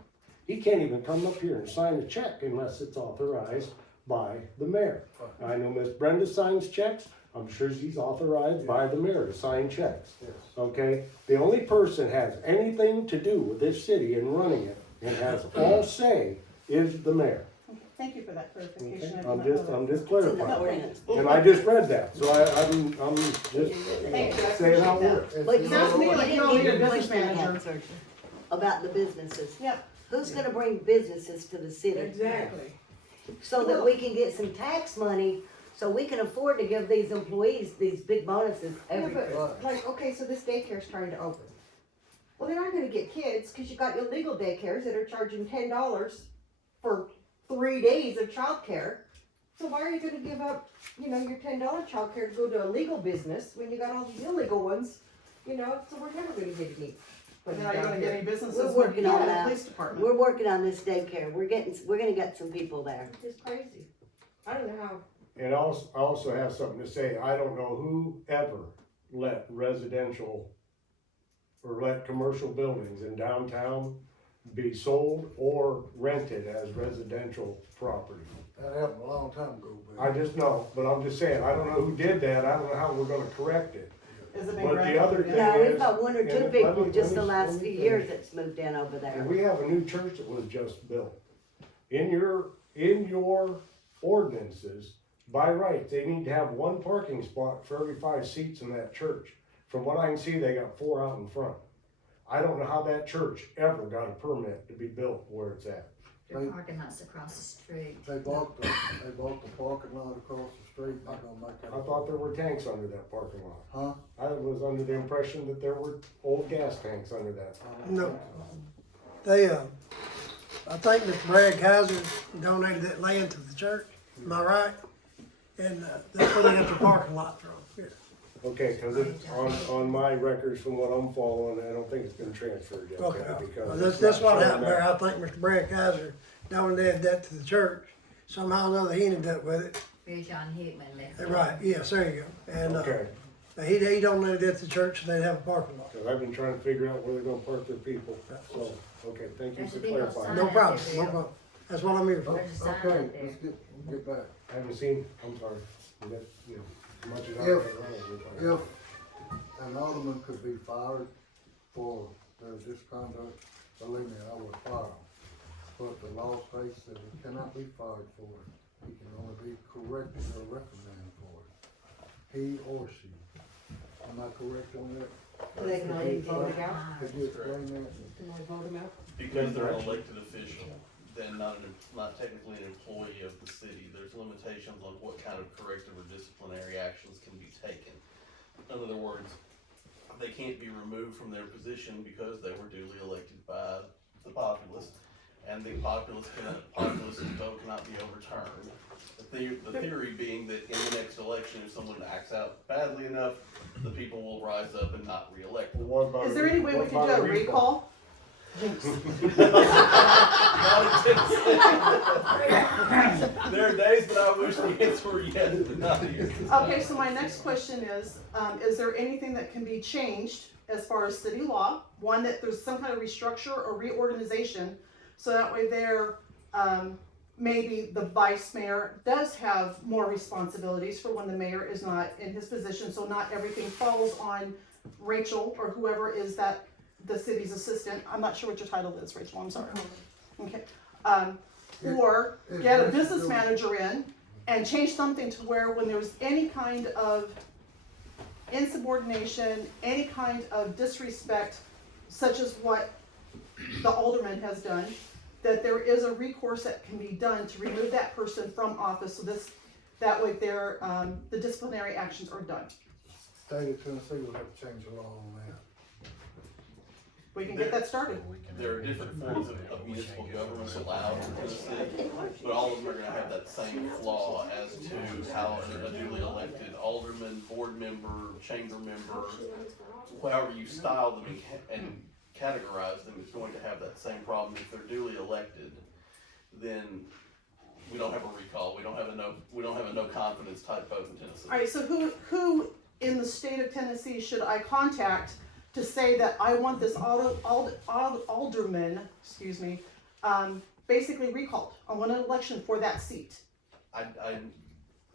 He can't even come up here and sign a check unless it's authorized by the mayor. I know Miss Brenda signs checks. I'm sure she's authorized by the mayor to sign checks. Yes. Okay? The only person has anything to do with this city and running it and has all say is the mayor. Thank you for that clarification. Okay? I did not know that. I'm just clarifying. And I just read that, so I'm just Thank you, I saying how appreciate it works. It's But a Sounds to me little- like you don't need a business manager. About the businesses. Yep. Who's gonna bring businesses to the city? Exactly. So that we can get some tax money, so we can afford to give these employees these big bonuses every year. Right. Like, okay, so this daycare's trying to open. Well, they're not gonna get kids, cause you got illegal daycares that are charging $10 for 3 days of childcare. So why are you gonna give up, your $10 childcare to go to a legal business when you got all these illegal ones? So we're never gonna get any. But now you're gonna get any businesses We're with working the on that. police department. We're working on this daycare. We're gonna get some people there. It's crazy. I don't know how. And I also have something to say. I don't know who ever let residential or let commercial buildings in downtown be sold or rented as residential property. That happened a long time ago, Bill. I just know, but I'm just saying, I don't know who did that. I don't know how we're gonna correct it. Is it been But the other grandfathered thing in? Now, we've is- got one or and two let people me- just the let last me few finish. years that's moved in over there. And we have a new church that was just built. In your ordinances, by right, they need to have one parking spot for every 5 seats in that church. From what I can see, they got 4 out in front. I don't know how that church ever got a permit to be built where it's at. Their parking lot's across the street. They bought the parking lot across the street, not gonna make that. I thought there were tanks under that parking lot. Huh? I was under the impression that there were old gas tanks under that. No. They, I think Mr. Brad Kaiser donated that land to the church, am I right? And, that's where they got their parking lot from, yeah. Okay, cause it's on my records from what I'm following, I don't think it's been transferred yet. Okay, because well, it's that's not what showing happened there, up. I think Mr. Brad Kaiser donated that to the church, somehow or another he ended up with it. Where John Hickman left. Right, yes, there you go, and, Okay, he donated that to the church, so they'd have a parking lot. cause I've been trying to figure out where they're gonna park their people, so, okay, thank you There's for a big old clarifying. sign. No problem, no problem, that's what I'm here for. There's a sign Okay, out there. let's get back. I haven't seen, I'm sorry, you know, as much as I If- can. If an alderman could be fired for their misconduct, believe me, I would fire him. But the law states that he cannot be fired for it. He can only be corrected or reprimanded for it. He or she. Am I correct on that? They can only vote it out. Could you explain that? Can I vote them out? Because they're an elected official, then not technically an employee of the city, there's limitations on what kind of corrective or disciplinary actions can be taken. In other words, they can't be removed from their position because they were duly elected by the populace, and the populace's vote cannot be overturned. The theory being that in the next election, if someone acts out badly enough, the people will rise up and not re-elect them. Is there any way we could do a recall? There are days that I wish the answer were yes, but not here. Okay, so my next question is there anything that can be changed as far as city law? One, that there's some kind of restructure or reorganization, so that way there, maybe the vice mayor does have more responsibilities for when the mayor is not in his position, so not everything falls on Rachel or whoever is the city's assistant. I'm not sure what your title is, Rachel, I'm sorry. Okay, or get a business manager in and change something to where when there's any kind of insubordination, any kind of disrespect, such as what the alderman has done, that there is a recourse that can be done to remove that person from office, so that way the disciplinary actions are done. State of Tennessee will have to change the law on that. We can get that started. There are different forms of municipal governments allowed in Tennessee, but all of them are gonna have that same flaw as to how a duly elected alderman, board member, chamber member, however you style them and categorize them, is going to have that same problem. If they're duly elected, then we don't have a recall, we don't have a no confidence type vote in Tennessee. Alright, so who in the state of Tennessee should I contact to say that I want this alderman, basically recalled? I want an election for that seat. I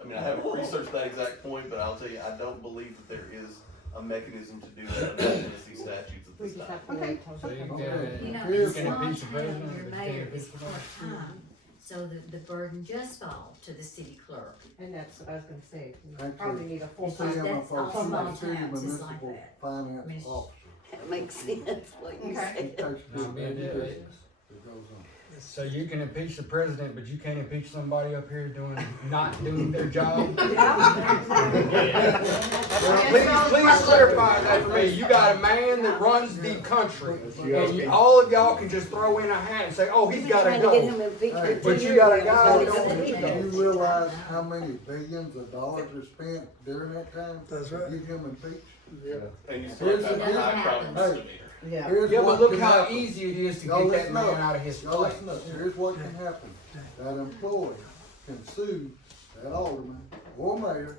mean, I haven't researched that exact point, but I'll tell you, I don't believe that there is a mechanism to do that in the Tennessee statutes at this time. Okay. So you You know, can it's impeach small the president, town, your but you mayor can't is impeach the vice. part-time, so the burden just falls to the city clerk. And that's what I was gonna say, you Actually, probably need a It's full-time. just- that's all CMFO, small city towns is like municipal that. finance I mean, it's- officer. That makes sense, what you Okay. He said. takes No, good man, yeah, business that goes on. So you can impeach the president, but you can't impeach somebody up here not doing their job? Please clarify that for me. You got a man that runs the country, and all of y'all can just throw in a hat and say, "Oh, he's got to Trying to get go." him impeached for But 2 you got a years. guy He's that gonna don't do do that. Do you realize how many billions of dollars are spent during that time? That's to right. Get him impeached? And you still have a Here's- high crime misdemeanor. Yeah. Here's Yeah, but what look can how happen. easy it is to Y'all get that listen man up. out of his Y'all place. listen up. Here's what can happen. That employee can sue that alderman or mayor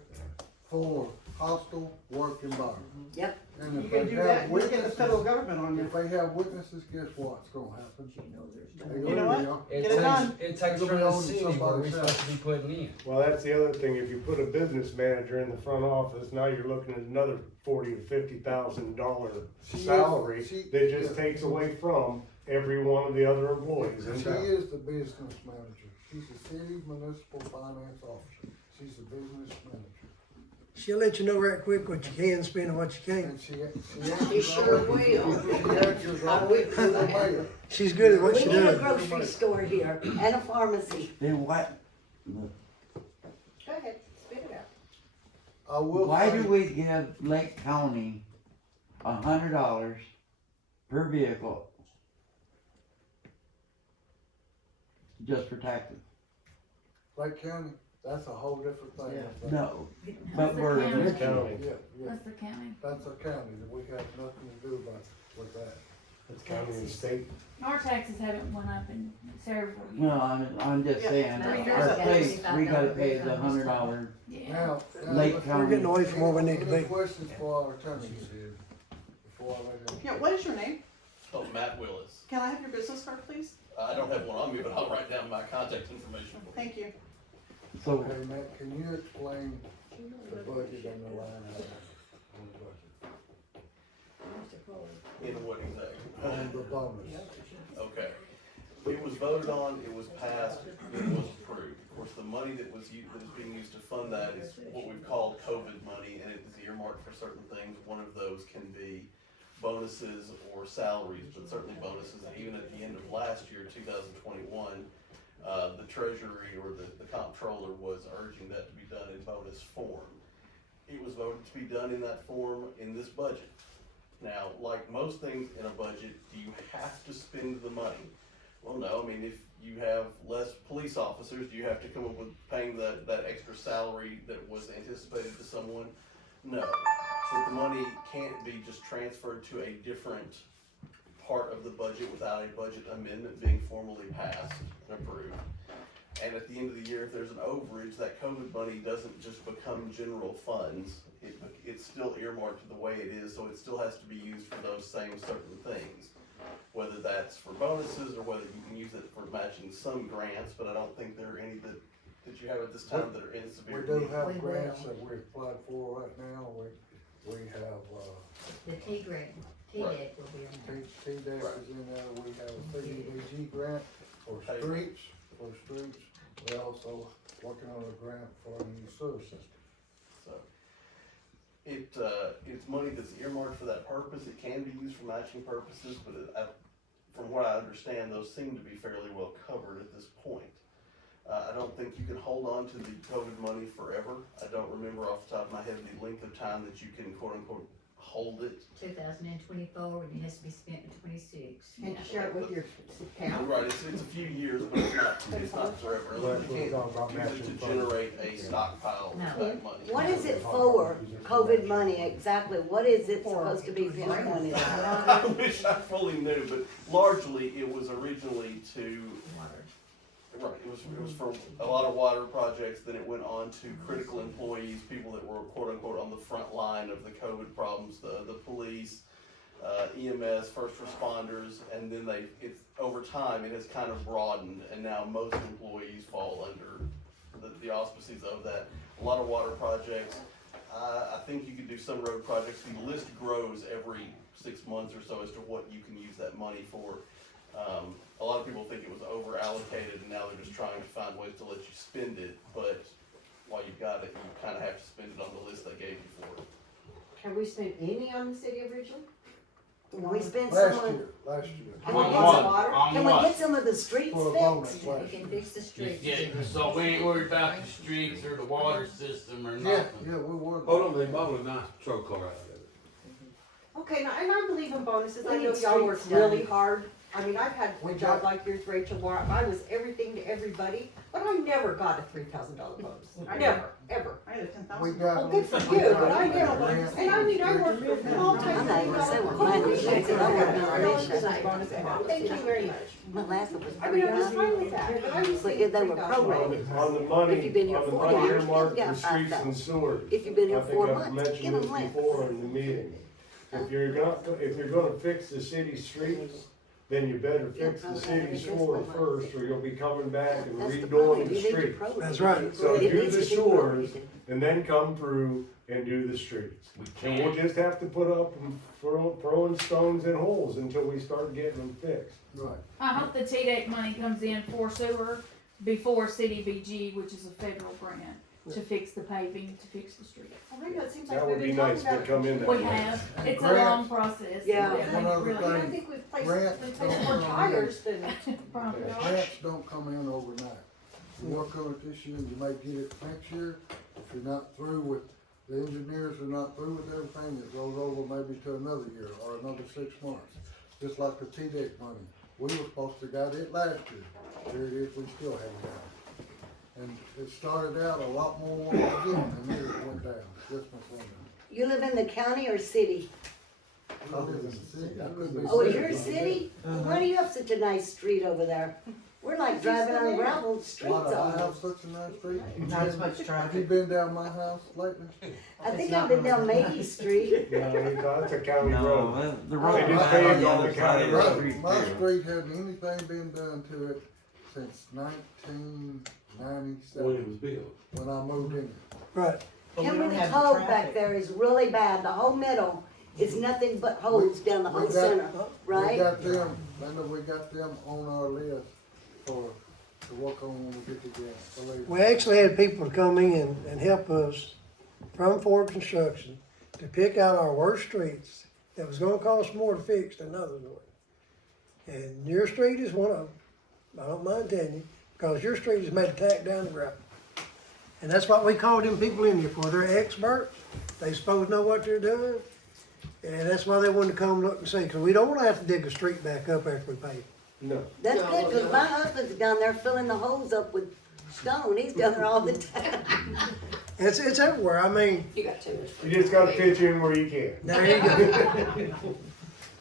for hostile work environment. Yep. And You if can they do have that, you get the witnesses, federal government on you. if they have witnesses, guess what's gonna happen? You know what? It Get it done. takes from the city where we're supposed to be putting in. Well, that's the other thing, if you put a business manager in the front office, now you're looking at another $40,000 to $50,000 salary that just takes away from every one of the other employees in She town. is the business manager. She's the city municipal finance officer. She's the business manager. She'll let you know right quick what you can spend and what you can't. And she He sure will. She answers on it to the mayor. She's good at what We she need a does. grocery store here and a pharmacy. Then what, Go ahead, spit it out. I will why say- do we give Lake County $100 per vehicle just for taxes? Lake County, that's a whole different thing. Yeah. No, That's but the we're, county. Your county, Yeah, yeah, That's the county. that's a county, that we have nothing to do about, with that. it's county and state. Our taxes haven't went up in several years. no, I'm just saying, Yeah, our that's place, we gotta $75 pay the $100. Yeah. Now, Lake let's- We're County. getting away from where we need to Any be. questions for our attorneys here? Before I let them. Yeah, what is your name? Oh, Matt Willis. Can I have your business card, please? I don't have one on me, but I'll write down my contact information. Thank you. So, Okay, Matt, can you explain the budget and the line item on the budget? In what exactly? On the bonus. Okay. It was voted on, it was passed, it was approved. Of course, the money that was that is being used to fund that is what we've called COVID money, and it is earmarked for certain things. One of those can be bonuses or salaries, but certainly bonuses. And even at the end of last year, 2021, the treasury or the comptroller was urging that to be done in bonus form. It was voted to be done in that form in this budget. Now, like most things in a budget, do you have to spend the money? Well, no. I mean, if you have less police officers, do you have to come up with paying that extra salary that was anticipated to someone? No. So the money can't be just transferred to a different part of the budget without a budget amendment being formally passed and approved. And at the end of the year, if there's an overage, that COVID money doesn't just become general funds. It's still earmarked the way it is, so it still has to be used for those same certain things. Whether that's for bonuses or whether you can use it for matching some grants, but I don't think there are any that you have at this time that are in severe We do need. have grants that we've applied for right now. We have, The T grant, T-Deck will be in there. T-Deck is in there. We have a CDBG grant for streets. We're also working on a grant for a new sewer system. So, it's money that's earmarked for that purpose. It can be used for matching purposes, but from what I understand, those seem to be fairly well covered at this point. I don't think you can hold on to the COVID money forever. I don't remember off the top of my head the length of time that you can quote unquote hold it. 2024, and it has to be spent in 26. And share it with your account. Right, it's a few years, but it's not forever. You can't use it to generate a stockpile of that money. What is it for, COVID money, exactly? What is it supposed to be pinpointed? I wish I fully knew, but largely it was originally to, right, it was for a lot of water projects, then it went on to critical employees, people that were quote unquote on the front line of the COVID problems, the police, EMS, first responders, and then over time it has kind of broadened, and now most employees fall under the auspices of that. A lot of water projects, I think you could do some road projects. The list grows every 6 months or so as to what you can use that money for. A lot of people think it was over allocated, and now they're just trying to find ways to let you spend it, but while you've got it, you kind of have to spend it on the list they gave you for it. Have we spent any on the city of Ridgeland? We spent Last some on, year. can we get some of the streets For a bonus fixed? last We can year. fix the streets. Yeah, so we ain't worried about the streets or the water system or Yeah, nothing. we were. Hold on, they bought a nice patrol car out of it. Okay, now, and I believe in bonuses, I We know need y'all work streets done. really hard. I mean, I've had We a job got- like yours, Rachel, where I was everything to everybody, but I never got a $3,000 bonus. I Never, ever. I had a 10,000. We got. Well, good for you, but I never, and I mean, I worked for I'm multi-million not even saying dollar what mine is, corporations. because I work on I a don't mission. design bonus at all. Thank you very much. My last one was I mean, I was fine with 3,000. that, but I was But thinking they were $3,000. prorated. On the money, If you've been here on the 40 money years, earmarked you for got streets 5,000. and sewers. If you've been here I think 4 I've months, mentioned give them this less. before in the meeting. If you're gonna fix the city streets, then you better fix the city sewer first, or you'll be coming back and That's the problem, redoing the you need to streets. prorate. That's right. So It do needs the to be sewers, prorated. and then come through and do the streets. And we'll just have to put up and throwing stones in holes until we start getting them fixed. Right. I hope the TDEC money comes in for sewer before CDBG, which is a federal grant. to fix the paving, to fix the street. Well, maybe it seems like That we've would been be talking nice about to it. come in that We way. have, it's a Grant- long process. Yeah. It One other really- I thing. think we've placed Grant- more tires than. Probably. Grants don't come in overnight. You work on it this year, you may get it next year. If you're not through with, the engineers are not through with everything, it rolls over maybe to another year or another 6 months. Just like the TDEC money. We were supposed to got it last year. Here it is, we still haven't got it. And it started out a lot more again, and then it went down. Just my You live in the county or city? I live in the city. I couldn't be. Oh, is your city? Why do you have such a nice street over there? We're like driving on gravel streets Why do I have almost. such a nice street? Not as much Have you traffic. been down my house lately? I think I've been down Main Street. No, that's a county road. No, the Oh. road They just is paved on the on other the side county of the road. street My too. street hasn't anything been done to it since 1997, When it was built. when I moved in. Right. But we don't Kimberly have the Cove back traffic. there is really bad. The whole middle is nothing but holes down the We whole got- center, We right? got them, Linda, we got them on our list to work on when we get together. Believe We me. actually had people to come in and help us from Ford Construction to pick out our worst streets that was gonna cost more to fix than others would. And your street is one of them. I don't mind telling you, because your street is made to tack down the gravel. And that's what we call them people in here for. They're experts. They supposed to know what they're doing. And that's why they wanted to come look and see, because we don't wanna have to dig a street back up after we pave it. No. That's good, because my husband's down there filling the holes up with stone. He's down there all the time. It's everywhere. I mean, You got too much. You just gotta pitch in where you can. there you go.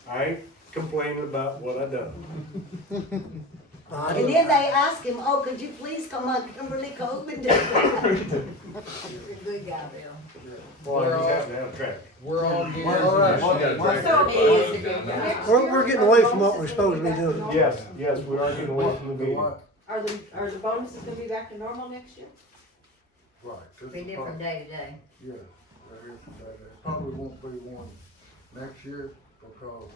I ain't complaining about what I done. And then they ask him, oh, could you please come on Kimberly Cove and do it? You're a good guy, Bill. Well, I just have to have traffic. We're all getting. All right. We're getting away from what we're supposed to be doing. Yes, we are getting away from the The meeting. what? Are the bonuses gonna be back to normal next year? Right. this Be is different day to day. Yeah, there is, it probably won't be one next year, because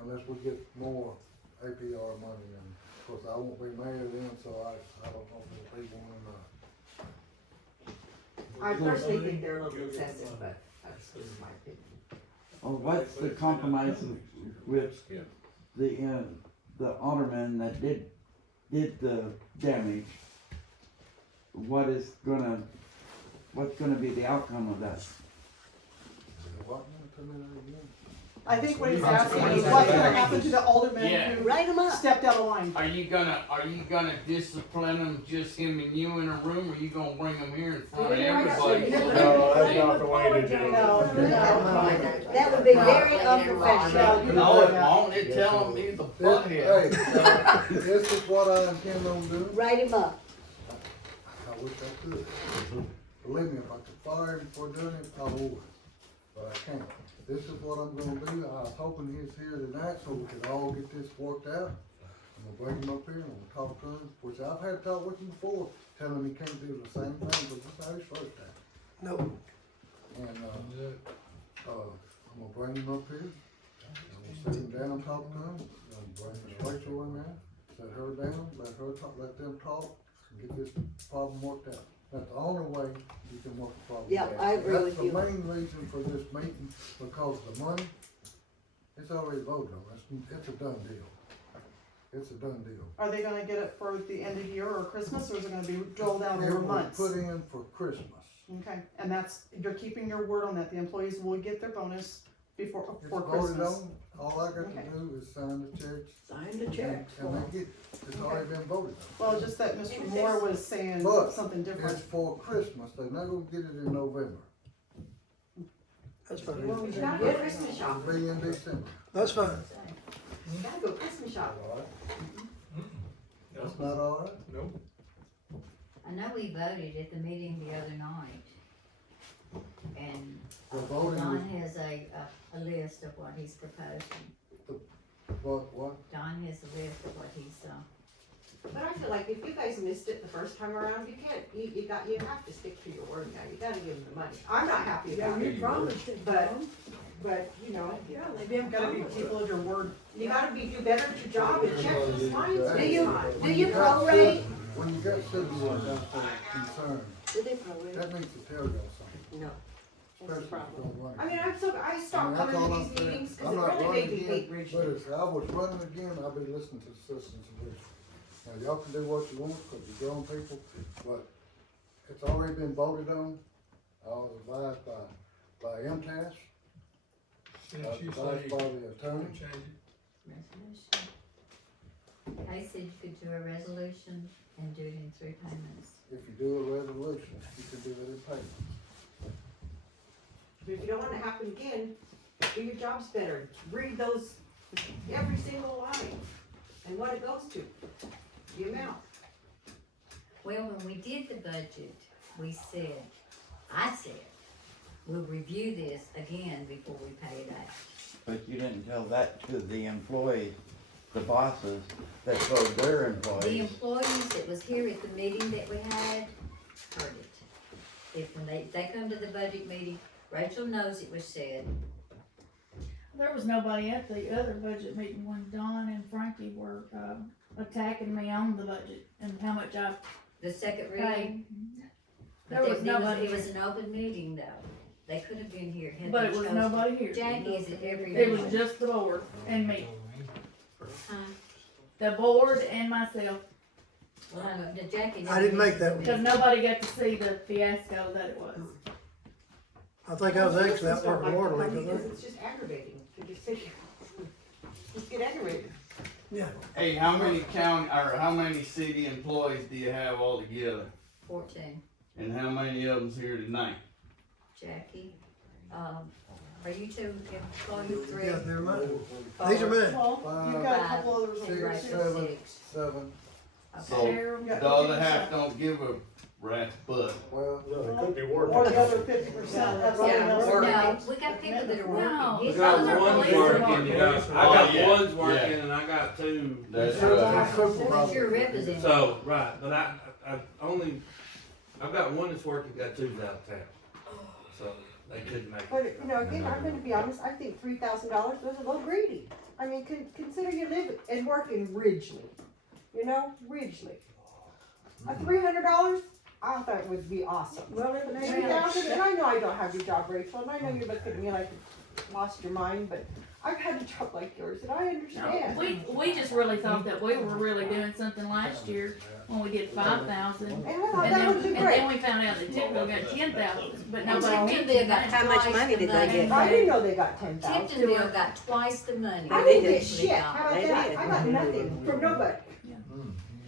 unless we get more APR money, and of course, I won't be mayor then, so I don't know if it'll be one or not. I personally think they're a little excessive, but that's just my opinion. Well, what's the compromise with the alderman that did the damage? What's gonna be the outcome of that? What, tell me that again? I think what he's asking is what's gonna happen to the alderman Yeah. who Write them up. stepped out of line. Are you gonna discipline him, just him and you in a room, or you gonna bring him here in front of everybody? No, that's not the way to do it. That would be very unprofessional. No, it won't, it tell him he's a butthead. Hey, this is what I intend on doing. Write him up. I wish I could. Believe me, if I could fire him for doing it, I would, but I can't. This is what I'm gonna do. I was hoping he's here tonight so we could all get this worked out. I'm gonna bring him up here and I'm gonna talk to him, which I've had to talk with him before, tell him he can't do the same thing, but this is not his first time. No. And, I'm gonna bring him up here. I'm gonna sit him down and talk to him. I'm gonna bring Miss Rachel in there, sit her down, let them talk, and get this problem worked out. That's the only way you can work a problem Yeah, out. I agree with you. That's the main reason for this meeting, because the money, it's already voted on. It's a done deal. It's a done deal. Are they gonna get it for the end of year or Christmas, or is it gonna be doled out It over was months? put in for Christmas. Okay, and you're keeping your word on that, the employees will get their bonus It's for voted Christmas. on. All I got Okay. to do is sign the checks. Sign the checks. And they get, it's already been voted on. Well, just that Mr. Moore was saying But something different. it's for Christmas, they're not gonna get it in November. That's fine. Well, you gotta go Christmas shop. It'll be in December. That's fine. You gotta go Christmas shop. That's not all right? Nope. I know we voted at the meeting the other night. And The voting Don was, has a list of what he's proposing. what? Don has a list of what he's, But I feel like if you guys missed it the first time around, you can't, you have to stick to your word now, you gotta give them the money. I'm not happy about it, but, you know, You gotta be people of your word. you gotta do better at your job and check these lines. Do you prorate? When you got citizens out there concerned, Do they probably? That needs to tell y'all something. No. Especially if you don't run I mean, again. I stopped that's coming all to I'm these saying. meetings because I'm it not really running made me again, hate but Richardson. if I was running again, I'd be listening to the citizens of Richardson. Now, y'all can do what you want, cause you're grown people, but it's already been voted on. I was advised by MTS, Since I was you advised say by the you attorney. change it, Resolution. They said you could do a resolution and do it in 3 payments. If you do a resolution, you can do it in payment. But if you don't want it to happen again, do your jobs better. Read those, every single line and what it goes to, the amount. Well, when we did the budget, we said, I said, we'll review this again before we pay it out. But you didn't tell that to the employees, the bosses that told their The employees. employees that was here at the meeting that we had heard it. If when they come to the budget meeting, Rachel knows it was said. There was nobody at the other budget meeting when Don and Frankie were, attacking me on the budget and how much I The second paid. reading. There was nobody. It was an open meeting though. They could have been here. had But they it was chosen. nobody here. Jackie is at every It meeting. was just the board and me. Huh? The board and myself. Well, I know, Jackie. I didn't make that one. Because nobody got to see the fiasco that it was. I think I was actually out working orderly, Because because it's just aggravating to just sit here. Just get aggravated. Hey, how many county, or how many city employees do you have altogether? 14. And how many of them's here tonight? Jackie, are you two employees? 3? yeah, they're mine. These are mine. Well, you've got a couple others over here Oh, Six, too. seven, seven. So, Cheryl. Yeah, the other okay, half so- don't give a rat's butt. Well, No, they could be Or working. the other 50%. That's all Yeah, I know. work. No, we got people that are No. working. We His got other one police working, department. you got, I Oh, got yeah, one's yeah. working and I got 2. That's Sure, right. That's your representative. So, right, but I've got one that's working, got 2's out of town. So, they couldn't make it. But, you know, again, I'm gonna be honest, I think $3,000 was a little greedy. I mean, consider you live and work in Ridgely, you know, Ridgely. $300, I thought it would be awesome. Well, $3,000, and I know I don't have your job, Rachel, and I know you look at me like you lost your mind, but I've had a job like yours, and I No, understand. we just really thought that we were really doing something last year when we did 5,000. And I thought that would be And great. then we found out that Tipton got 10,000, but And nobody Tiptonville mentioned got that. How much twice money the did they money. get? I didn't know they got 10,000. Tiptonville got twice the money. I They didn't did. get shit, how They about that? did. I got nothing from nobody.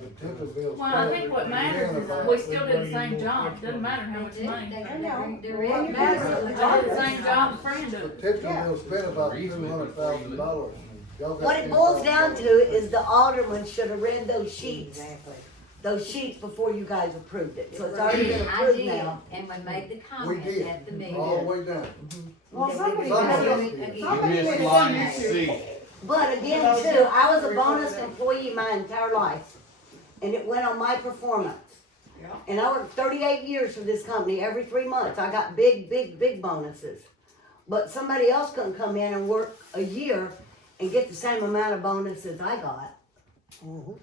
the Tippahville's Well, I think what matters is we still do the same job, doesn't matter how much money. I know. They're Well, really you matters. guys- I did the same job Fran does. Tippahville spent about $200,000. Y'all got What it boils down $10,000. to is the alderman should have read those sheets, Exactly. those sheets before you guys approved it. So it's already been I approved did, now. and we made the We comment did, at the meeting. all the way down. Well, somebody Somebody made did. it. You Somebody made missed it line on C. YouTube. But again, too, I was a bonus employee my entire life, and it went on my performance. And I worked 38 years for this company. Every 3 months, I got big bonuses. But somebody else couldn't come in and work a year and get the same amount of bonus as I got.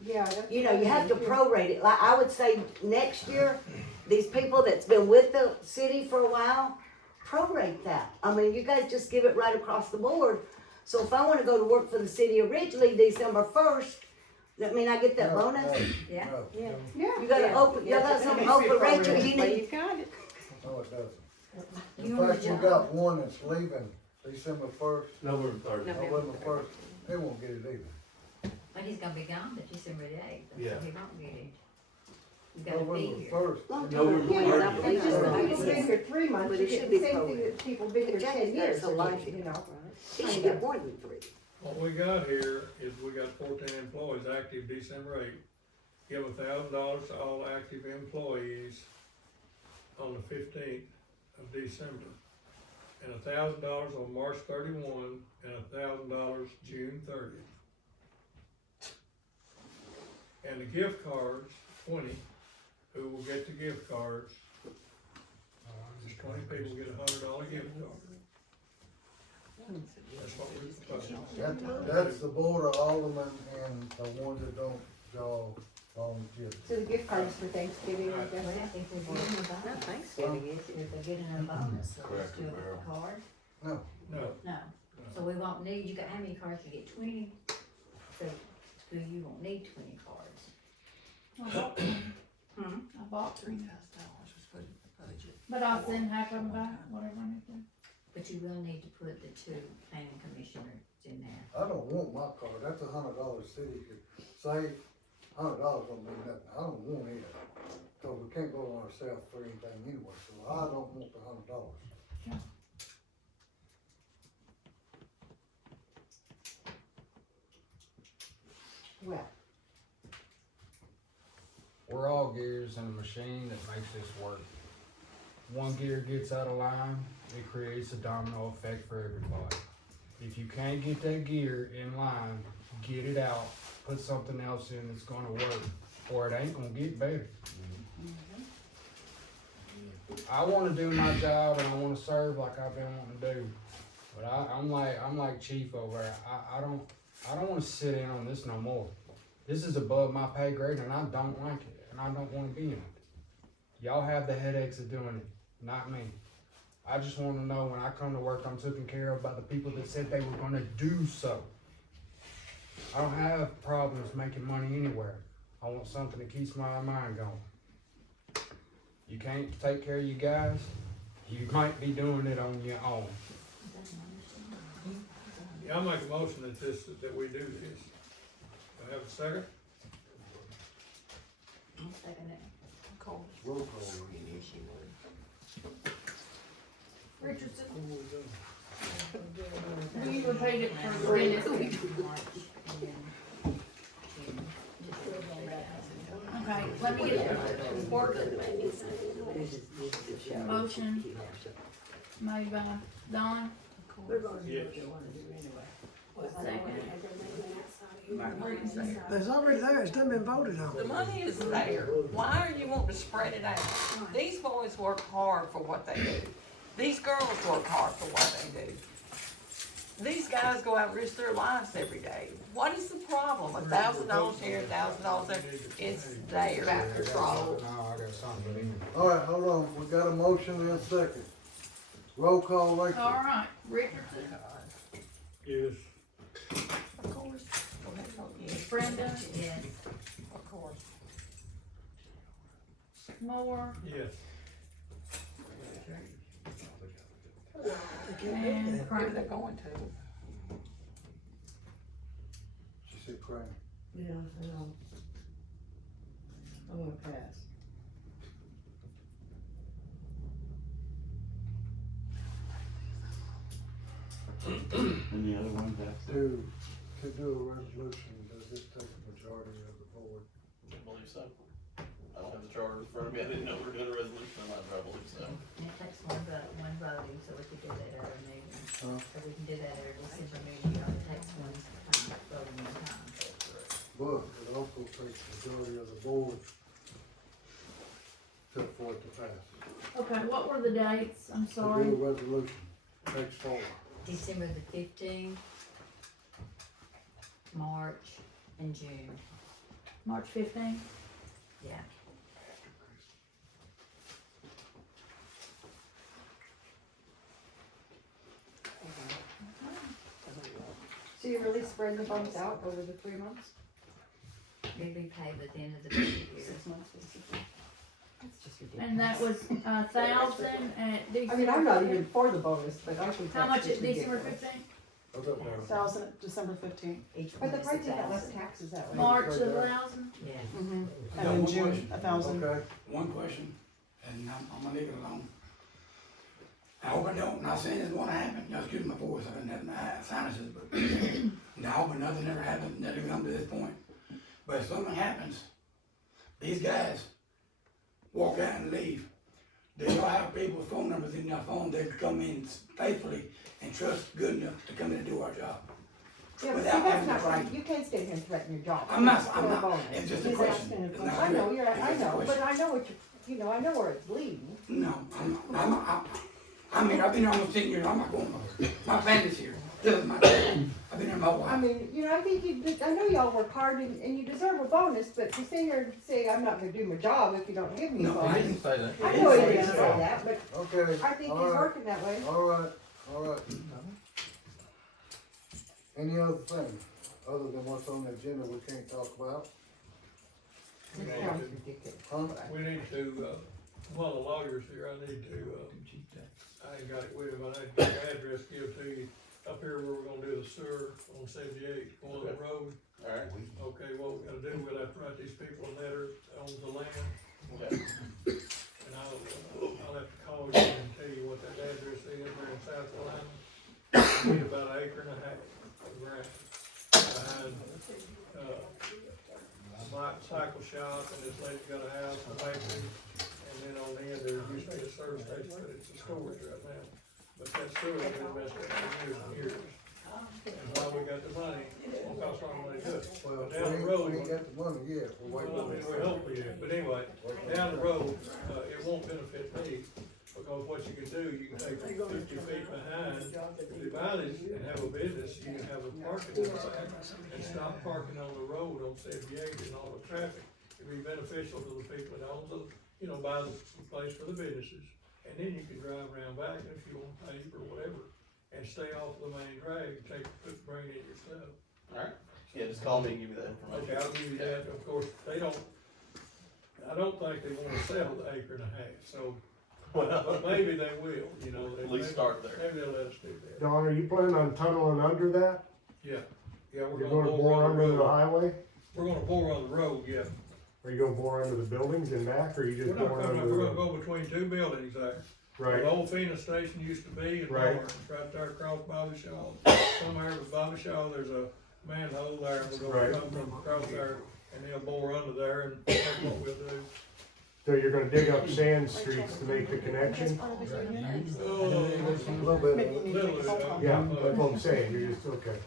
Yeah. that's You know, you what have to I did. prorate it. Like, I would say next year, these people that's been with the city for a while, prorate that. I mean, you guys just give it right across the board. So if I wanna go to work for the city originally December 1st, that mean I get that No, bonus? no, Yeah. no, Yeah. You gotta open, you got something to open, Rachel, you need. got it. No, it doesn't. You In know fact, the we job. got one that's leaving December 1st, November 3rd. November 1st. They won't get it either. But he's gonna be gone to December the 8th, so Yeah. he won't get it. You gotta be November here. 1st. November Yeah, 30th. it's just that people Yeah. been here 3 months, But you it get should the be same thing prorated. that people been here Jackie's 10 got years, so are life getting, you know. He should get more than 3. What we got here is we got 14 employees active December 8th. Give $1,000 to all active employees on the 15th of December. And $1,000 on March 31, and $1,000 June 30th. And the gift cards, 20, who will get the gift cards, just 20 people get a $100 gift card. That's what we're talking about. That's the board of aldermen and the ones that don't y'all volunteer. So the gift cards for Thanksgiving, I Well, guess. I think we're getting a bonus. Thanksgiving If they're getting a bonus, so let's do it with the card. No. No. No, so we won't need, you got how many cards? You get 20, so you won't need 20 cards. I bought three. I bought three. But I'll send half of them back, whatever I need to. But you will need to put the 2 planning commissioners in there. I don't want my card, that's $100 city could save, $100 don't mean nothing, I don't want it. Cause we can't go on ourselves for anything anyway, so I don't want the $100. Well, We're all gears in a machine that makes this work. One gear gets out of line, it creates a domino effect for everybody. If you can't get that gear in line, get it out, put something else in that's gonna work, or it ain't gonna get better. I wanna do my job and I wanna serve like I've been wanting to do, but I'm like chief over there. I don't wanna sit in on this no more. This is above my pay grade and I don't like it, and I don't wanna be in it. Y'all have the headaches of doing it, not me. I just wanna know when I come to work, I'm taken care of by the people that said they were gonna do so. I don't have problems making money anywhere. I want something that keeps my mind going. You can't take care of you guys, you might be doing it on your own. Yeah, I'll make a motion that we do this. Do I have a second? I'll second it. Roll call. Richardson. Will you repeat it for Brenda? Okay, let me get it. Motion made by Don. Yes. Second. It's already there, it's done been voted on. The money is there. Why are you wanting to spread it out? These boys work hard for what they do. These girls work hard for what they do. These guys go out and risk their lives every day. What is the problem? $1,000 here, $1,000 there. It's there. About control. No, I got something. Alright, hold on, we got a motion and a second. Roll call, Rachel. All right, Richardson, Yes. Of course. Yes. Brenda, Yes. Of course. Moore, Yes. and Where Frankie. they're going to. She said Crane. Yeah, I know. I'm gonna pass. And the other ones have to. To do a resolution, does this take a majority of the board? I believe so. I don't have the charter in front of me, I didn't know we were doing a resolution or not, but I believe so. It takes one voting, so we could do that at our meeting. Huh? So we can do that at our December meeting, it only takes one time, voting one time. But it also takes the majority of the board for it to pass. Okay, what were the dates? I'm To sorry. do a resolution, takes 4. December the 15th, March, and June. March 15th. Yeah. so you're really spreading the bumps out over the 3 months? We'll be paid at the end of the budget year. 6 months, basically. That's just ridiculous. And that was 1,000 at December. I mean, I'm not even for the bonus, but I think How that's much just at December ridiculous. 15th? What's up, Darryl? 1,000 at December 15th. Each But one the is price got less 1,000. taxes that way. March 1,000. Yeah. Mm-hmm. I got And then one June, question. 1,000. Okay, One question, and I'm gonna leave it alone. I hope I don't, not saying it's gonna happen, just excuse my voice, I've been having sinuses, but I hope nothing ever happens, never come to this point. But if something happens, these guys walk out and leave. They all have people's phone numbers in their phone, they come in faithfully and trust good enough to come in and do our job. Yeah, but see, Without that's having not to right. fight. You can't stay here and threaten your job. I'm not, for I'm a not, bonus. it's just a He's question. asking a It's question. not I know, good. you're, It's I just a know, question. but I know what you know, I know where it's leading. No, I mean, I've been here almost 10 years, I'm not going nowhere. My family's here. Doesn't matter. I've been here my I wife. mean, you know, I think I know y'all work hard and you deserve a bonus, but to sit here and say, I'm not gonna do my job if you don't give me a No, I bonus. didn't say that. I know he didn't say that, but Okay. I think all he's right, working that way. All right. Any other thing, other than what's on the agenda we can't talk about? We need Sounds to- ridiculous. Huh? We need to, one of the lawyers here, I need to, I ain't got it with me, but I need to get the address give to you, up here where we're gonna do the sewer on 78, on the road. Alright. Okay, what we gotta do, we'll have to write these people a letter on the land, Okay. and I'll have to call you and tell you what that address is, there in South Carolina. We need about an acre and a half of ground behind, my cycle shop, and this lady's got a house, a bakery, and then on the end, there used to be a service station, but it's a storage right now. But that sewer has been messed up for years and years. And while we got the money, it's gonna cost a lot of money to do it. Well, But down the road, we ain't got the money yet, we're well, I waiting on mean, it. we hope we do, but anyway, down the road, it won't benefit me, because what you can do, you can take 50 feet behind, divide it and have a business, you can have a parking lot, and stop parking on the road on 78 and all the traffic. It'd be beneficial to the people that own the, buy the place for the businesses, and then you can drive around back if you want to pay or whatever, and stay off the main drag, bring in your stuff. Alright. Yeah, just call me and give me that information. Okay, I'll give you that, of course, I don't think they wanna sell the acre and a half, so, but maybe they will, At least start there. Maybe they'll let us do that. Don, are you planning on tunneling under that? Yeah, we're You're gonna gonna bore bore on the under the road. highway? We're gonna bore on the road, yeah. Are you gonna bore under the buildings and back, or you We're just not boring coming, under we're the? gonna go between two buildings there. Right. The old Phoenix station used to be, and Right. Barnes, right there across Bobby Shaw. Somewhere with Bobby Shaw, there's a manhole there, and we're Right. gonna come from across there, and they'll bore under there, and that's what we'll do. So you're gonna dig up sand streets to make the connection? Oh, A little bit of it. little, Yeah, that's what I'm saying, you're just, okay.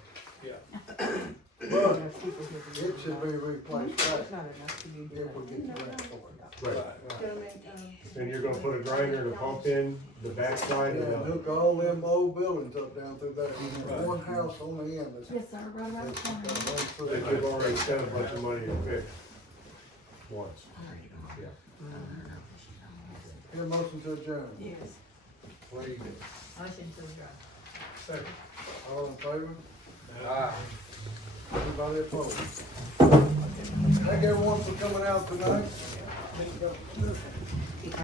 yeah. But it should be replaced back It's not enough to do. if we get the grant for it. Right. Gonna make, And you're gonna put a grinder to pump in the backside Yeah, of the, look all them old buildings up down through there, and Right. there's one house on the end that's. Yes, sir, right around the corner. that you've already spent a bunch of money to fix once. Here, motion to adjourn. Yes. What do you do? Motion to adjourn. Second. All in favor? Ah. Anybody opposed? Thank everyone for coming out tonight.